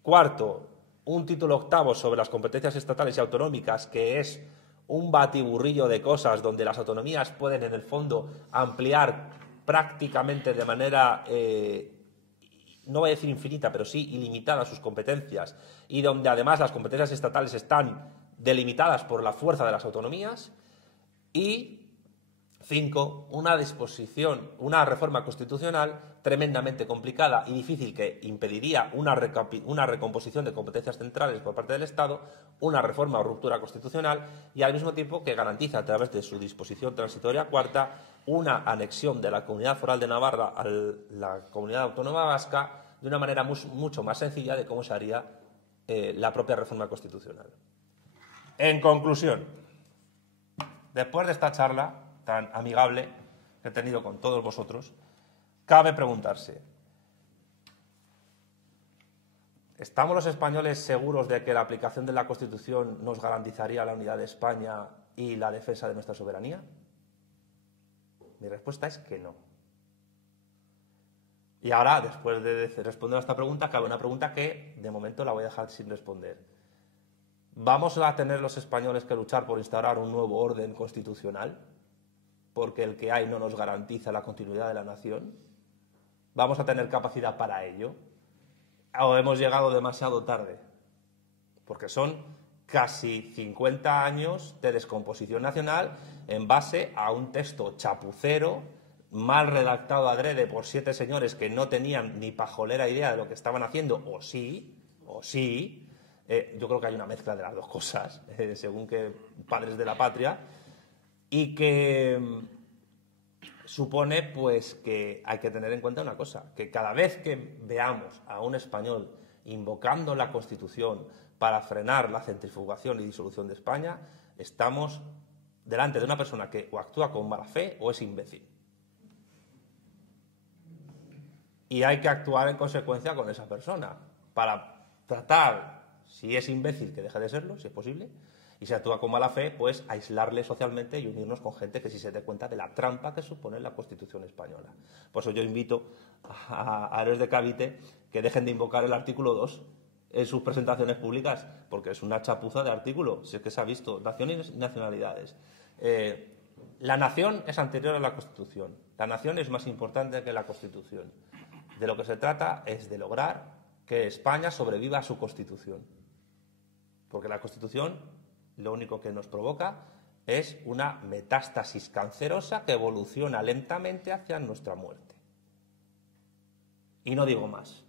4, un título 8 sobre las competencias estatales y autonómicas, que es un batiburrillo de cosas donde las autonomías pueden, en el fondo, ampliar prácticamente de manera, no voy a decir infinita, pero sí ilimitada sus competencias, y donde además las competencias estatales están delimitadas por la fuerza de las autonomías. Y 5, una reforma constitucional tremendamente complicada y difícil que impediría una recomposición de competencias centrales por parte del Estado, una reforma o ruptura constitucional y al mismo tiempo que garantiza a través de su disposición transitoria cuarta una anexión de la Comunidad Foral de Navarra a la Comunidad Autónoma Vasca de una manera mucho más sencilla de cómo se haría la propia reforma constitucional. En conclusión, después de esta charla tan amigable que he tenido con todos vosotros, cabe preguntarse: ¿estamos los españoles seguros de que la aplicación de la Constitución nos garantizaría la unidad de España y la defensa de nuestra soberanía? Mi respuesta es que no. Y ahora, después de responder a esta pregunta, cabe una pregunta que de momento la voy a dejar sin responder. ¿Vamos a tener los españoles que luchar por instaurar un nuevo orden constitucional? Porque el que hay no nos garantiza la continuidad de la nación. ¿Vamos a tener capacidad para ello? ¿O hemos llegado demasiado tarde? Porque son casi 50 años de descomposición nacional en base a un texto chapucero, mal redactado adrede por 7 señores que no tenían ni pajolera idea de lo que estaban haciendo, o sí. Yo creo que hay una mezcla de las dos cosas, según que padres de la patria, y que supone pues que hay que tener en cuenta una cosa, que cada vez que veamos a un español invocando la Constitución para frenar la centrifugación y disolución de España, estamos delante de una persona que o actúa con mala fe o es imbécil. Y hay que actuar en consecuencia con esa persona para tratar, si es imbécil, que deje de serlo, si es posible, y si actúa con mala fe, pues aislarle socialmente y unirnos con gente que sí se dé cuenta de la trampa que supone la Constitución española. Por eso yo invito a héroes de Cavite que dejen de invocar el artículo 2 en sus presentaciones públicas, porque es una chapuza de artículo, si es que se ha visto, naciones y nacionalidades. La nación es anterior a la Constitución, la nación es más importante que la Constitución. De lo que se trata es de lograr que España sobreviva a su Constitución, porque la Constitución lo único que nos provoca es una metástasis cancerosa que evoluciona lentamente hacia nuestra muerte. Y no digo más.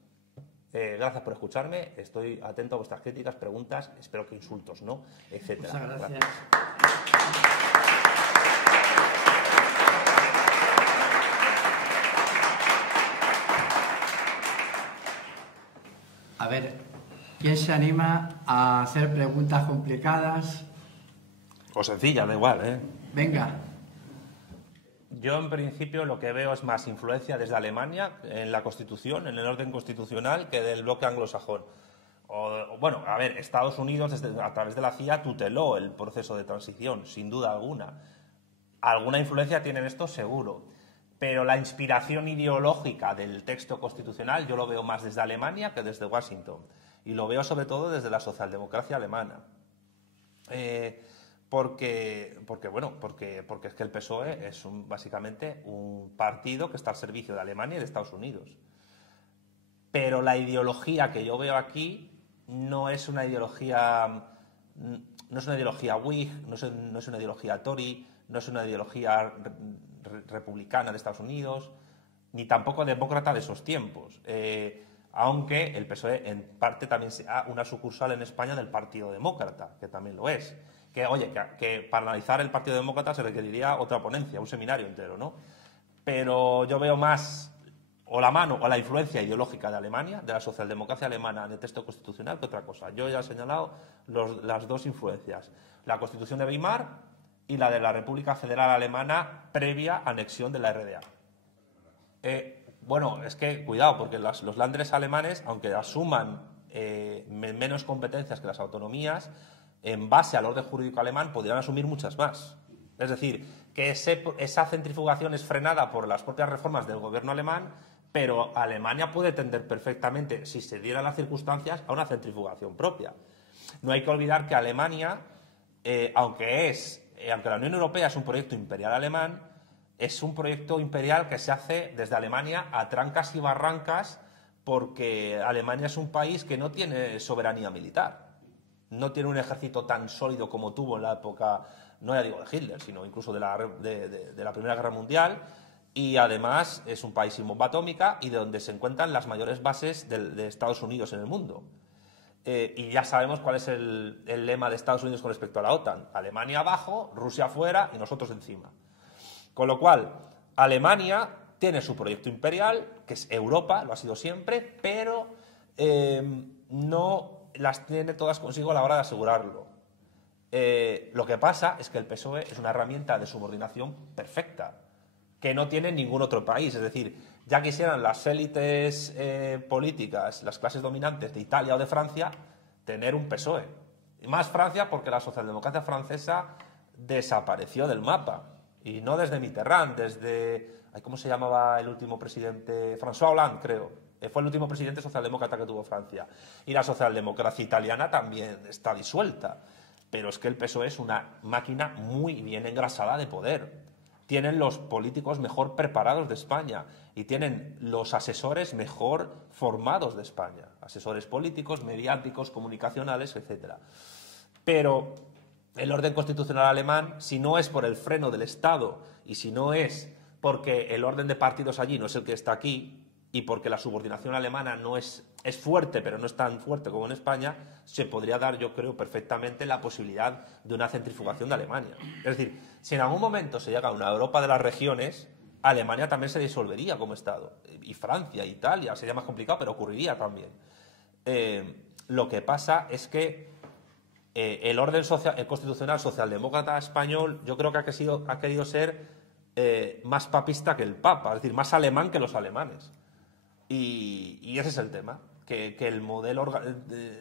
Gracias por escucharme, estoy atento a vuestras críticas, preguntas, espero que insultos, ¿no? Etcétera. Muchas gracias. A ver, ¿quién se anima a hacer preguntas complicadas? O sencilla, da igual, ¿eh? Venga. Yo, en principio, lo que veo es más influencia desde Alemania en la Constitución, en el orden constitucional, que del bloque anglosajón. Bueno, a ver, Estados Unidos, a través de la CIA, tuteló el proceso de transición, sin duda alguna. Alguna influencia tiene esto, seguro. Pero la inspiración ideológica del texto constitucional yo lo veo más desde Alemania que desde Washington. Y lo veo sobre todo desde la socialdemocracia alemana. Porque es que el PSOE es básicamente un partido que está al servicio de Alemania y de Estados Unidos. Pero la ideología que yo veo aquí no es una ideología Whig, no es una ideología Tory, no es una ideología republicana de Estados Unidos, ni tampoco demócrata de esos tiempos. Aunque el PSOE en parte también sea una sucursal en España del Partido Demócrata, que también lo es. Que para analizar el Partido Demócrata se requeriría otra ponencia, un seminario entero, ¿no? Pero yo veo más o la mano o la influencia ideológica de Alemania, de la socialdemocracia alemana en el texto constitucional, que otra cosa. Yo ya he señalado las dos influencias, la Constitución de Weimar y la de la República Federal Alemana previa anexión de la RDA. Bueno, es que, cuidado, porque los Länder alemanes, aunque asuman menos competencias que las autonomías, en base al orden jurídico alemán, podrían asumir muchas más. Es decir, que esa centrifugación es frenada por las propias reformas del gobierno alemán, pero Alemania puede tender perfectamente, si se dieran las circunstancias, a una centrifugación propia. No hay que olvidar que Alemania, aunque la Unión Europea es un proyecto imperial alemán, es un proyecto imperial que se hace desde Alemania a trancas y barrancas, porque Alemania es un país que no tiene soberanía militar. No tiene un ejército tan sólido como tuvo en la época, no ya digo de Hitler, sino incluso de la Primera Guerra Mundial. Y además es un país sin bomba atómica y de donde se encuentran las mayores bases de Estados Unidos en el mundo. Y ya sabemos cuál es el lema de Estados Unidos con respecto a la OTAN. Alemania abajo, Rusia afuera y nosotros encima. Con lo cual, Alemania tiene su proyecto imperial, que es Europa, lo ha sido siempre, pero no las tiene todas consigo a la hora de asegurarlo. Lo que pasa es que el PSOE es una herramienta de subordinación perfecta, que no tiene ningún otro país. Es decir, ya quisieran las élites políticas, las clases dominantes de Italia o de Francia, tener un PSOE. Y más Francia porque la socialdemocracia francesa desapareció del mapa. Y no desde Mitterrand, desde... ¿Cómo se llamaba el último presidente? François Hollande, creo. Fue el último presidente socialdemócrata que tuvo Francia. Y la socialdemocracia italiana también está disuelta. Pero es que el PSOE es una máquina muy bien engrasada de poder. Tienen los políticos mejor preparados de España y tienen los asesores mejor formados de España. Asesores políticos, mediáticos, comunicacionales, etc. Pero el orden constitucional alemán, si no es por el freno del Estado y si no es porque el orden de partidos allí no es el que está aquí y porque la subordinación alemana no es fuerte, pero no es tan fuerte como en España, se podría dar, yo creo, perfectamente la posibilidad de una centrifugación de Alemania. Es decir, si en algún momento se llega a una Europa de las regiones, Alemania también se disolvería como Estado. Y Francia, Italia, sería más complicado, pero ocurriría también. Lo que pasa es que el orden el constitucional socialdemócrata español, yo creo que ha querido ser más papista que el Papa, es decir, más alemán que los alemanes. Y ese es el tema, que el modelo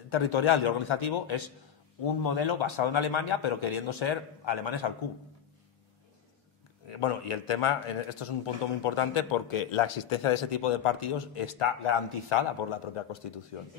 territorial y organizativo es un modelo basado en Alemania, pero queriendo ser alemanes al cubo. Bueno, y el tema, esto es un punto muy importante porque la existencia de ese tipo de partidos está garantizada por la propia Constitución.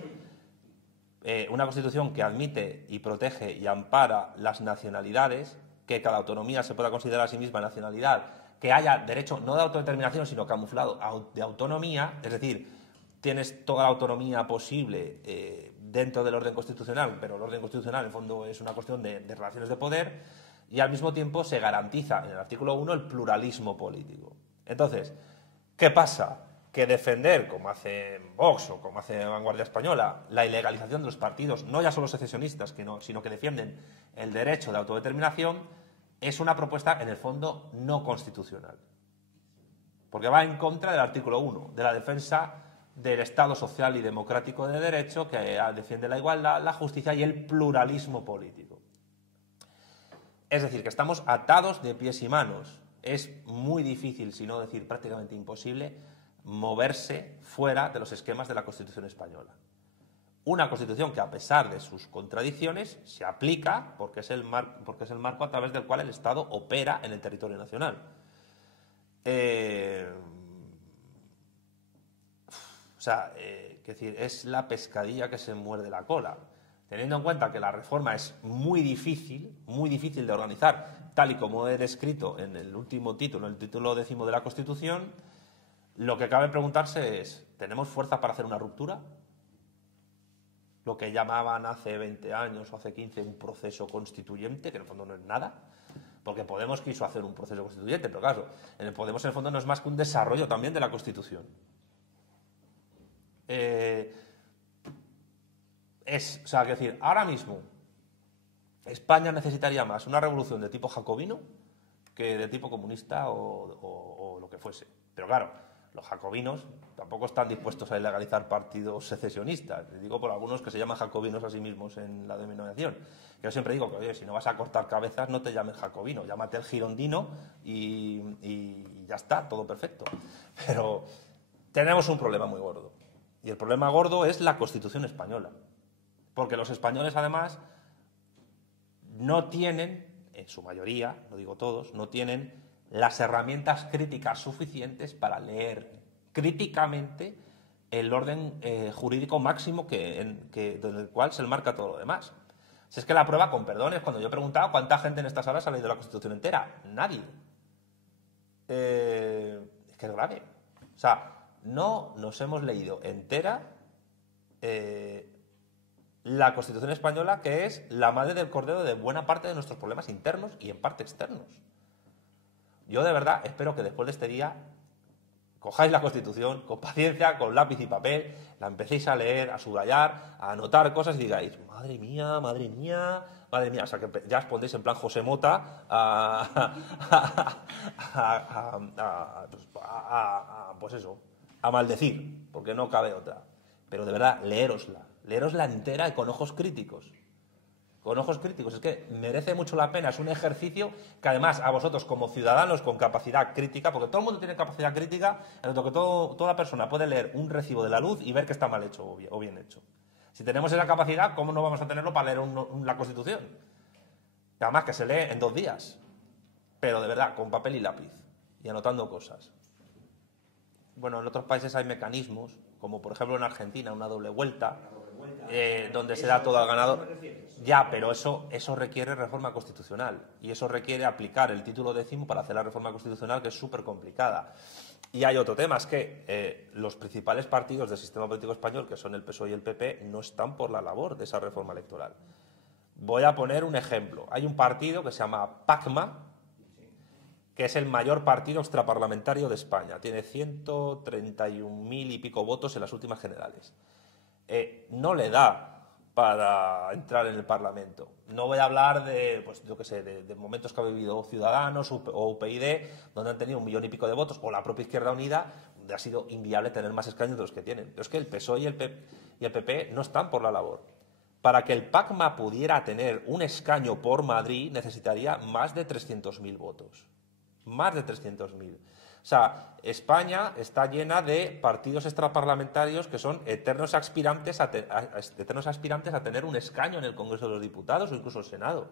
Una Constitución que admite y protege y ampara las nacionalidades, que cada autonomía se pueda considerar a sí misma nacionalidad, que haya derecho no de autodeterminación, sino camuflado de autonomía, es decir, tienes toda la autonomía posible dentro del orden constitucional, pero el orden constitucional en el fondo es una cuestión de relaciones de poder, y al mismo tiempo se garantiza en el artículo 1 el pluralismo político. Entonces, ¿qué pasa? Que defender, como hace Vox o como hace Vanguardia Española, la ilegalización de los partidos, no ya solo secesionistas, sino que defienden el derecho de autodeterminación, es una propuesta, en el fondo, no constitucional. Porque va en contra del artículo 1, de la defensa del Estado social y democrático de derecho, que defiende la igualdad, la justicia y el pluralismo político. Es decir, que estamos atados de pies y manos. Es muy difícil, si no decir prácticamente imposible, moverse fuera de los esquemas de la Constitución española. Una Constitución que, a pesar de sus contradicciones, se aplica porque es el marco a través del cual el Estado opera en el territorio nacional. Es la pescadilla que se muerde la cola. Teniendo en cuenta que la reforma es muy difícil de organizar, tal y como he descrito en el último título, el título 10º de la Constitución, lo que cabe preguntarse es, ¿tenemos fuerza para hacer una ruptura? Lo que llamaban hace 20 años o hace 15 un proceso constituyente, que en el fondo no es nada, porque Podemos quiso hacer un proceso constituyente, pero claro, en el Podemos en el fondo no es más que un desarrollo también de la Constitución. Ahora mismo España necesitaría más una revolución de tipo jacobino que de tipo comunista o lo que fuese. Pero claro, los jacobinos tampoco están dispuestos a ilegalizar partidos secesionistas. Les digo por algunos que se llaman jacobinos a sí mismos en la denominación. Yo siempre digo que, oye, si no vas a cortar cabezas, no te llames jacobino, llámate el girondino y ya está, todo perfecto. Pero tenemos un problema muy gordo. Y el problema gordo es la Constitución española. Porque los españoles, además, no tienen, en su mayoría, no digo todos, no tienen las herramientas críticas suficientes para leer críticamente el orden jurídico máximo en el cual se enmarca todo lo demás. Si es que la prueba, con perdón, es cuando yo he preguntado cuánta gente en esta sala se ha leído la Constitución entera. Nadie. es que es grave. O sea, no nos hemos leído entera la Constitución española, que es la madre del cordero de buena parte de nuestros problemas internos y en parte externos. Yo de verdad espero que después de este día cojáis la Constitución con paciencia, con lápiz y papel, la empecéis a leer, a subrayar, a anotar cosas y digáis, madre mía, madre mía, madre mía. O sea, que ya os pondréis en plan José Mota pues eso, a maldecir, porque no cabe otra. Pero de verdad, leérosla entera y con ojos críticos. Con ojos críticos, es que merece mucho la pena, es un ejercicio que además a vosotros como ciudadanos con capacidad crítica, porque todo el mundo tiene capacidad crítica, en lo que toda persona puede leer un recibo de la luz y ver que está mal hecho o bien hecho. Si tenemos esa capacidad, ¿cómo no vamos a tenerlo para leer la Constitución? Y además que se lee en 2 días, pero de verdad, con papel y lápiz, y anotando cosas. Bueno, en otros países hay mecanismos, como por ejemplo en Argentina, una doble vuelta, donde se da todo al ganador. Ya, pero eso requiere reforma constitucional y eso requiere aplicar el título 10º para hacer la reforma constitucional, que es súper complicada. Y hay otro tema, es que los principales partidos del sistema político español, que son el PSOE y el PP, no están por la labor de esa reforma electoral. Voy a poner un ejemplo. Hay un partido que se llama PACMA, que es el mayor partido extraparlamentario de España. Tiene 131.000 y pico votos en las últimas generales. No le da para entrar en el Parlamento. No voy a hablar de, pues yo qué sé, de momentos que ha vivido Ciudadanos o UPyD, donde han tenido 1 millón y pico de votos, o la propia Izquierda Unida, donde ha sido inviable tener más escaños de los que tienen. Pero es que el PSOE y el PP no están por la labor. Para que el PACMA pudiera tener un escaño por Madrid, necesitaría más de 300.000 votos. Más de 300.000. O sea, España está llena de partidos extraparlamentarios que son eternos aspirantes a tener un escaño en el Congreso de los Diputados o incluso el Senado.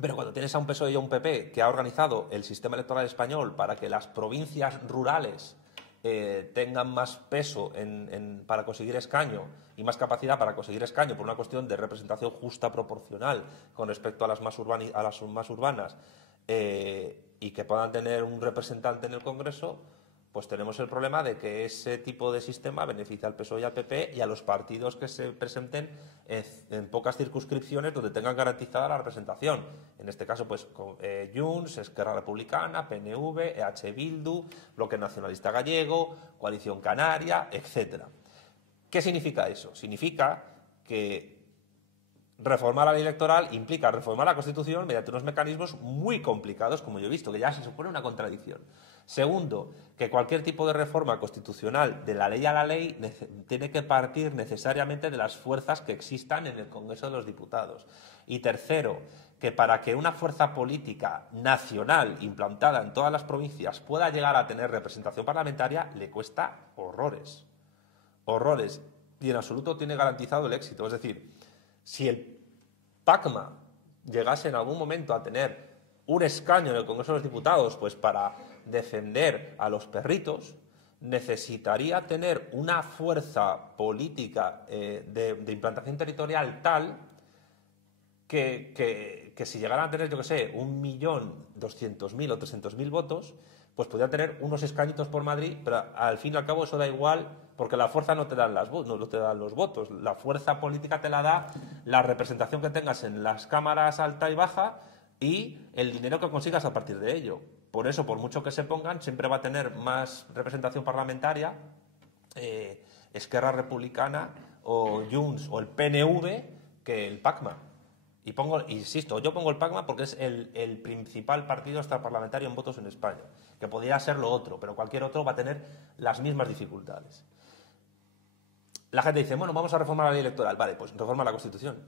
Pero cuando tienes a un PSOE y a un PP que ha organizado el sistema electoral español para que las provincias rurales tengan más peso para conseguir escaño y más capacidad para conseguir escaño por una cuestión de representación justa proporcional con respecto a las más urbanas, y que puedan tener un representante en el Congreso, pues tenemos el problema de que ese tipo de sistema beneficia al PSOE y al PP y a los partidos que se presenten en pocas circunscripciones donde tengan garantizada la representación. En este caso, pues Junts, Esquerra Republicana, PNV, EH Bildu, Bloque Nacionalista Gallego, Coalición Canaria, etc. ¿Qué significa eso? Significa que reformar la ley electoral implica reformar la Constitución mediante unos mecanismos muy complicados, como yo he visto, que ya se supone una contradicción. Segundo, que cualquier tipo de reforma constitucional de la ley a la ley tiene que partir necesariamente de las fuerzas que existan en el Congreso de los Diputados. Y tercero, que para que una fuerza política nacional implantada en todas las provincias pueda llegar a tener representación parlamentaria, le cuesta horrores. Horrores. Y en absoluto tiene garantizado el éxito. Es decir, si el PACMA llegase en algún momento a tener un escaño en el Congreso de los Diputados, pues para defender a los perritos, necesitaría tener una fuerza política de implantación territorial tal que si llegaran a tener, yo qué sé, 1.200.000 o 300.000 votos, pues podría tener unos escañitos por Madrid, pero al fin y al cabo eso da igual, porque la fuerza no te dan los votos. La fuerza política te la da la representación que tengas en las cámaras alta y baja y el dinero que consigas a partir de ello. Por eso, por mucho que se pongan, siempre va a tener más representación parlamentaria Esquerra Republicana o Junts o el PNV que el PACMA. Y insisto, yo pongo el PACMA porque es el principal partido extraparlamentario en votos en España, que podría ser lo otro, pero cualquier otro va a tener las mismas dificultades. La gente dice, bueno, vamos a reformar la ley electoral. Vale, pues reforma la Constitución.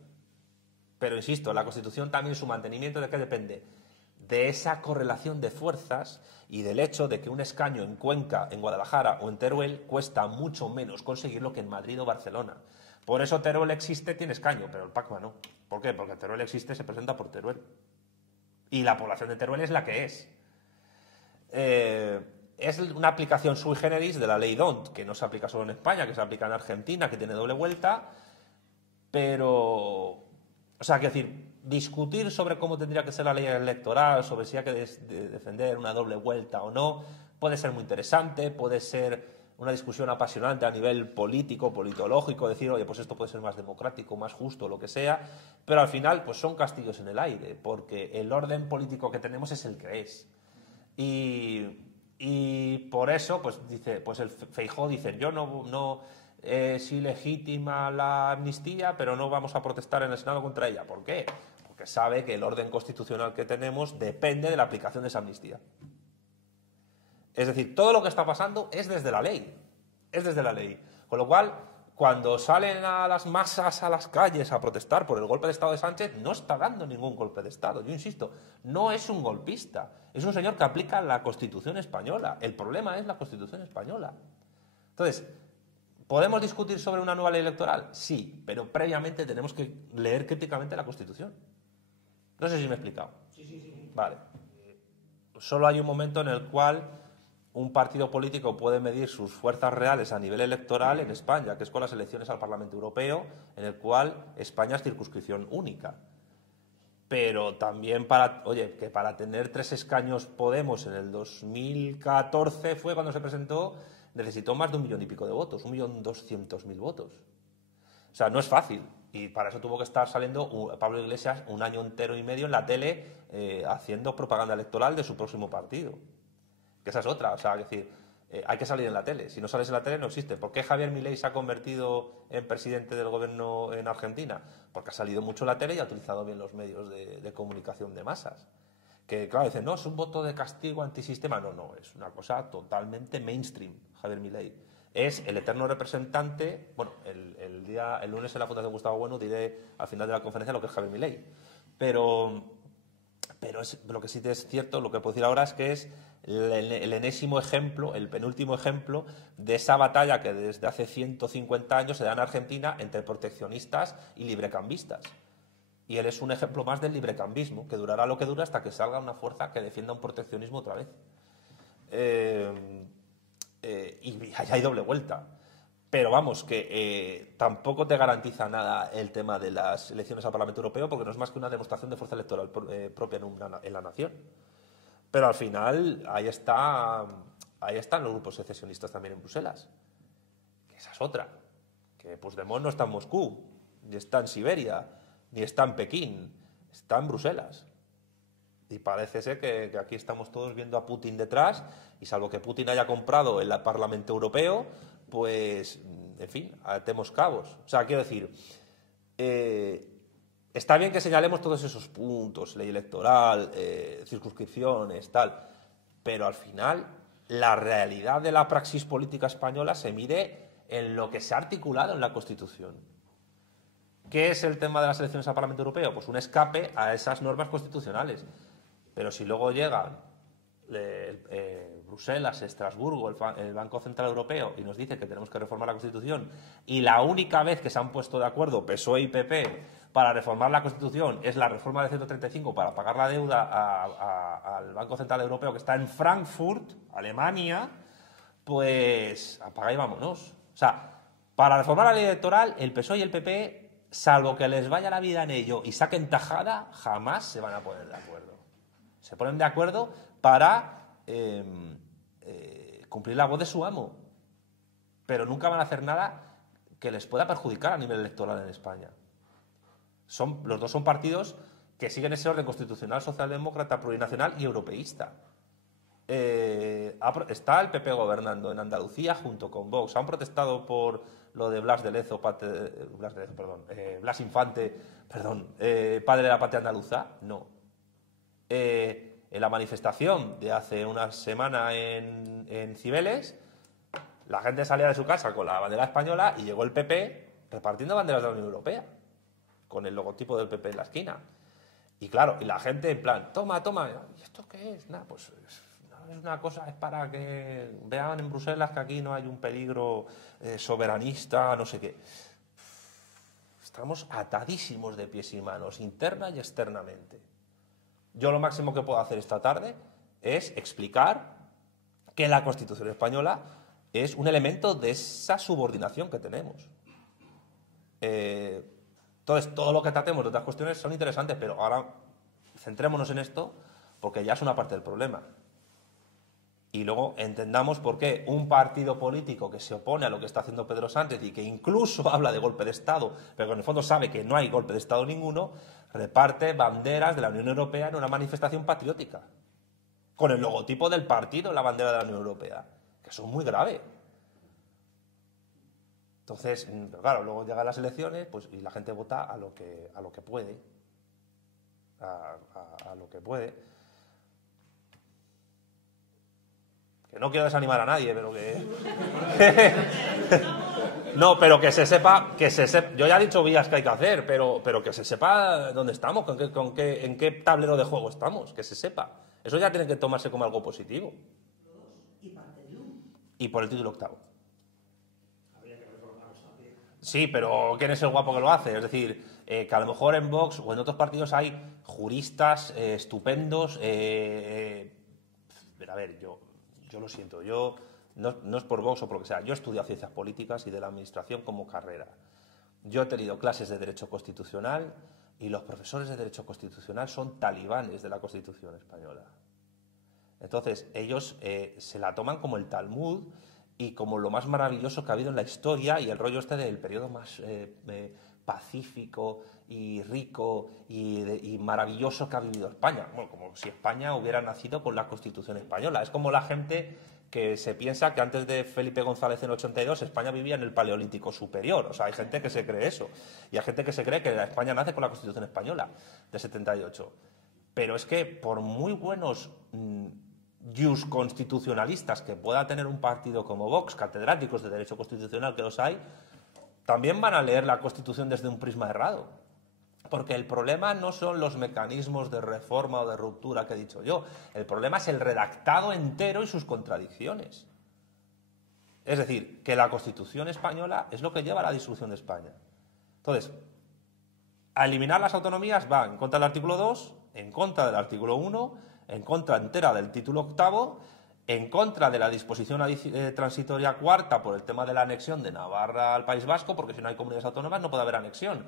Pero insisto, la Constitución también, su mantenimiento, ¿de qué depende? De esa correlación de fuerzas y del hecho de que un escaño en Cuenca, en Guadalajara o en Teruel cuesta mucho menos conseguirlo que en Madrid o Barcelona. Por eso Teruel existe, tiene escaño, pero el PACMA no. ¿Por qué? Porque Teruel existe, se presenta por Teruel. Y la población de Teruel es la que es. Es una aplicación sui generis de la ley DONT, que no se aplica solo en España, que se aplica en Argentina, que tiene doble vuelta, pero... O sea, quiero decir, discutir sobre cómo tendría que ser la ley electoral, sobre si hay que defender una doble vuelta o no, puede ser muy interesante, puede ser una discusión apasionante a nivel político, politológico, decir, oye, pues esto puede ser más democrático, más justo, lo que sea, pero al final pues son castillos en el aire, porque el orden político que tenemos es el que es. Y por eso, pues dice, pues el Feijóo dice, yo no es ilegítima la amnistía, pero no vamos a protestar en el Senado contra ella. ¿Por qué? Porque sabe que el orden constitucional que tenemos depende de la aplicación de esa amnistía. Es decir, todo lo que está pasando es desde la ley. Es desde la ley. Con lo cual, cuando salen a las masas a las calles a protestar por el golpe de Estado de Sánchez, no está dando ningún golpe de Estado. Yo insisto, no es un golpista. Es un señor que aplica la Constitución española. El problema es la Constitución española. Entonces, ¿podemos discutir sobre una nueva ley electoral? Sí, pero previamente tenemos que leer críticamente la Constitución. No sé si me he explicado. Sí. Vale. Solo hay un momento en el cual un partido político puede medir sus fuerzas reales a nivel electoral en España, que es con las elecciones al Parlamento Europeo, en el cual España es circunscripción única. Pero también que para tener 3 escaños Podemos en el 2014 fue cuando se presentó, necesitó más de 1 millón y pico de votos, 1.200.000 votos. O sea, no es fácil. Y para eso tuvo que estar saliendo Pablo Iglesias 1 año entero y medio en la tele haciendo propaganda electoral de su próximo partido. Que esa es otra, o sea, es decir, hay que salir en la tele. Si no sales en la tele no existe. ¿Por qué Javier Milei se ha convertido en presidente del gobierno en Argentina? Porque ha salido mucho en la tele y ha utilizado bien los medios de comunicación de masas. Que claro, dicen, no, es un voto de castigo antisistema. No, es una cosa totalmente mainstream, Javier Milei. Es el eterno representante, bueno, el lunes en la Fundación Gustavo Bueno diré al final de la conferencia lo que es Javier Milei. Pero lo que sí es cierto, lo que puedo decir ahora es que es el enésimo ejemplo, el penúltimo ejemplo de esa batalla que desde hace 150 años se da en Argentina entre proteccionistas y librecambistas. Y él es un ejemplo más del librecambismo, que durará lo que dura hasta que salga una fuerza que defienda un proteccionismo otra vez. Y hay doble vuelta. Pero vamos, que tampoco te garantiza nada el tema de las elecciones al Parlamento Europeo, porque no es más que una demostración de fuerza electoral propia en la nación. Pero al final, ahí están los grupos secesionistas también en Bruselas. Que esa es otra. Que Puigdemont no está en Moscú, ni está en Siberia, ni está en Pekín, está en Bruselas. Y parece ser que aquí estamos todos viendo a Putin detrás, y salvo que Putin haya comprado el Parlamento Europeo, pues, en fin, atemos cabos. O sea, quiero decir, está bien que señalemos todos esos puntos, ley electoral, circunscripciones, tal, pero al final la realidad de la praxis política española se mide en lo que se ha articulado en la Constitución. ¿Qué es el tema de las elecciones al Parlamento Europeo? Pues un escape a esas normas constitucionales. Pero si luego llegan Bruselas, Estrasburgo, el Banco Central Europeo y nos dice que tenemos que reformar la Constitución, y la única vez que se han puesto de acuerdo PSOE y PP para reformar la Constitución es la reforma del 135 para pagar la deuda al Banco Central Europeo que está en Frankfurt, Alemania, pues apaga y vámonos. O sea, para reformar la ley electoral, el PSOE y el PP, salvo que les vaya la vida en ello y saquen tajada, jamás se van a poner de acuerdo. Se ponen de acuerdo para cumplir la voz de su amo, pero nunca van a hacer nada que les pueda perjudicar a nivel electoral en España. Los dos son partidos que siguen ese orden constitucional, socialdemócrata, plurinacional y europeísta. Está el PP gobernando en Andalucía junto con Vox. Han protestado por lo de Blas Infante, padre de la patria andaluza. No. En la manifestación de hace una semana en Cibeles, la gente salía de su casa con la bandera española y llegó el PP repartiendo banderas de la Unión Europea, con el logotipo del PP en la esquina. Y claro, y la gente en plan, toma, ¿y esto qué es? Nada, pues no es una cosa, es para que vean en Bruselas que aquí no hay un peligro soberanista, no sé qué. Estamos atadísimos de pies y manos, interna y externamente. Yo lo máximo que puedo hacer esta tarde es explicar que la Constitución española es un elemento de esa subordinación que tenemos. Entonces, todo lo que tratemos de otras cuestiones son interesantes, pero ahora centrémonos en esto porque ya es una parte del problema. Y luego entendamos por qué un partido político que se opone a lo que está haciendo Pedro Sánchez y que incluso habla de golpe de Estado, pero que en el fondo sabe que no hay golpe de Estado ninguno, reparte banderas de la Unión Europea en una manifestación patriótica, con el logotipo del partido en la bandera de la Unión Europea, que eso es muy grave. Entonces, claro, luego llegan las elecciones pues, y la gente vota a lo que puede, a lo que puede. Que no quiero desanimar a nadie, pero que... No, pero que se sepa, yo ya he dicho vías que hay que hacer, pero que se sepa dónde estamos, en qué tablero de juego estamos, que se sepa. Eso ya tiene que tomarse como algo positivo. Y por el título octavo. Sí, pero ¿quién es el guapo que lo hace? Es decir, que a lo mejor en Vox o en otros partidos hay juristas estupendos. A ver, yo lo siento, no es por Vox o por lo que sea. Yo he estudiado ciencias políticas y de la administración como carrera. Yo he tenido clases de Derecho Constitucional y los profesores de Derecho Constitucional son talibanes de la Constitución española. Entonces, ellos se la toman como el Talmud y como lo más maravilloso que ha habido en la historia y el rollo este del periodo más pacífico y rico y maravilloso que ha vivido España. Bueno, como si España hubiera nacido con la Constitución española. Es como la gente que se piensa que antes de Felipe González en el 82 España vivía en el Paleolítico Superior. O sea, hay gente que se cree eso. Y hay gente que se cree que España nace con la Constitución española de 78. Pero es que por muy buenos constitucionalistas que pueda tener un partido como Vox, catedráticos de Derecho Constitucional que los hay, también van a leer la Constitución desde un prisma errado. Porque el problema no son los mecanismos de reforma o de ruptura que he dicho yo. El problema es el redactado entero y sus contradicciones. Es decir, que la Constitución española es lo que lleva a la disolución de España. Entonces, a eliminar las autonomías va en contra del artículo 2, en contra del artículo 1, en contra entera del título octavo, en contra de la disposición transitoria cuarta por el tema de la anexión de Navarra al País Vasco, porque si no hay comunidades autónomas no puede haber anexión.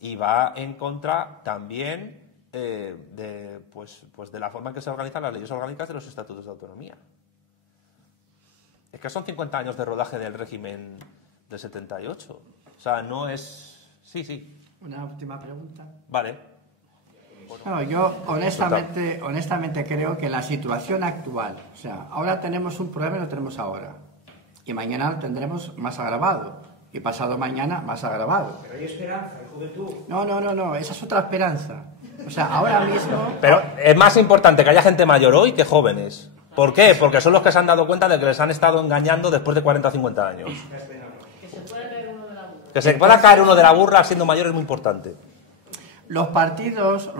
Y va en contra también de la forma en que se organizan las leyes orgánicas de los estatutos de autonomía. Es que son 50 años de rodaje del régimen del 78. O sea, no es... Sí. Una última pregunta. Vale. No, yo honestamente creo que la situación actual, o sea, ahora tenemos un problema y lo tenemos ahora. Y mañana lo tendremos más agravado. Y pasado mañana más agravado. Pero hay esperanza, hay juventud. No, esa es otra esperanza. O sea, ahora mismo... Pero es más importante que haya gente mayor hoy que jóvenes. ¿Por qué? Porque son los que se han dado cuenta de que les han estado engañando después de 40 o 50 años. Que se pueda caer uno de la burra siendo mayor es muy importante. Los partidos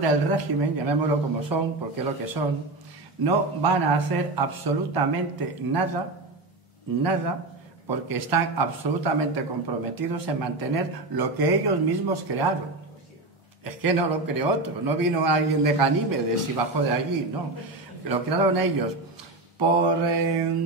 del régimen, llamémoslo como son, porque es lo que son, no van a hacer absolutamente nada, porque están absolutamente comprometidos en mantener lo que ellos mismos crearon. Es que no lo creó otro, no vino alguien de Ganímedes y bajó de allí, no. Lo crearon ellos.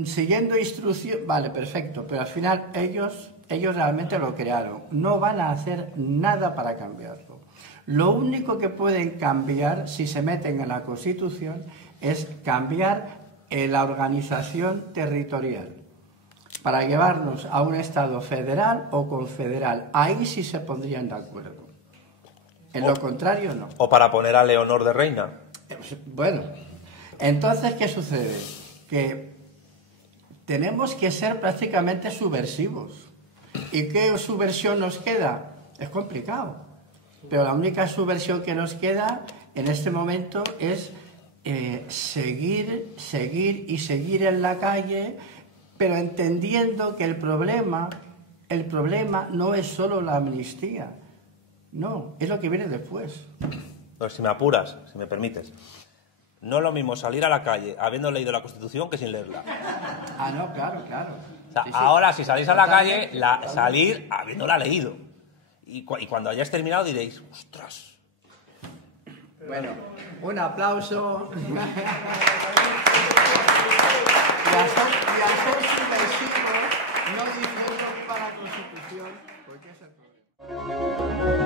Siguiendo instrucción, vale, perfecto, pero al final ellos realmente lo crearon. No van a hacer nada para cambiarlo. Lo único que pueden cambiar, si se meten en la Constitución, es cambiar la organización territorial para llevarnos a un Estado federal o confederal. Ahí sí se pondrían de acuerdo. En lo contrario, no. O para poner a Leonor de reina. Bueno, entonces, ¿qué sucede? Que tenemos que ser prácticamente subversivos. ¿Y qué subversión nos queda? Es complicado. Pero la única subversión que nos queda en este momento es seguir en la calle, pero entendiendo que el problema no es solo la amnistía. No, es lo que viene después. Pues si me apuras, si me permites. No es lo mismo salir a la calle habiendo leído la Constitución que sin leerla. Ah, no, claro. O sea, Sí. ahora, si salís a la calle, salir habiéndola leído. Y cuando hayáis terminado diréis, ¡ostras! Bueno, un aplauso. Y al ser subversivo, no diciendo para la Constitución, porque es el problema.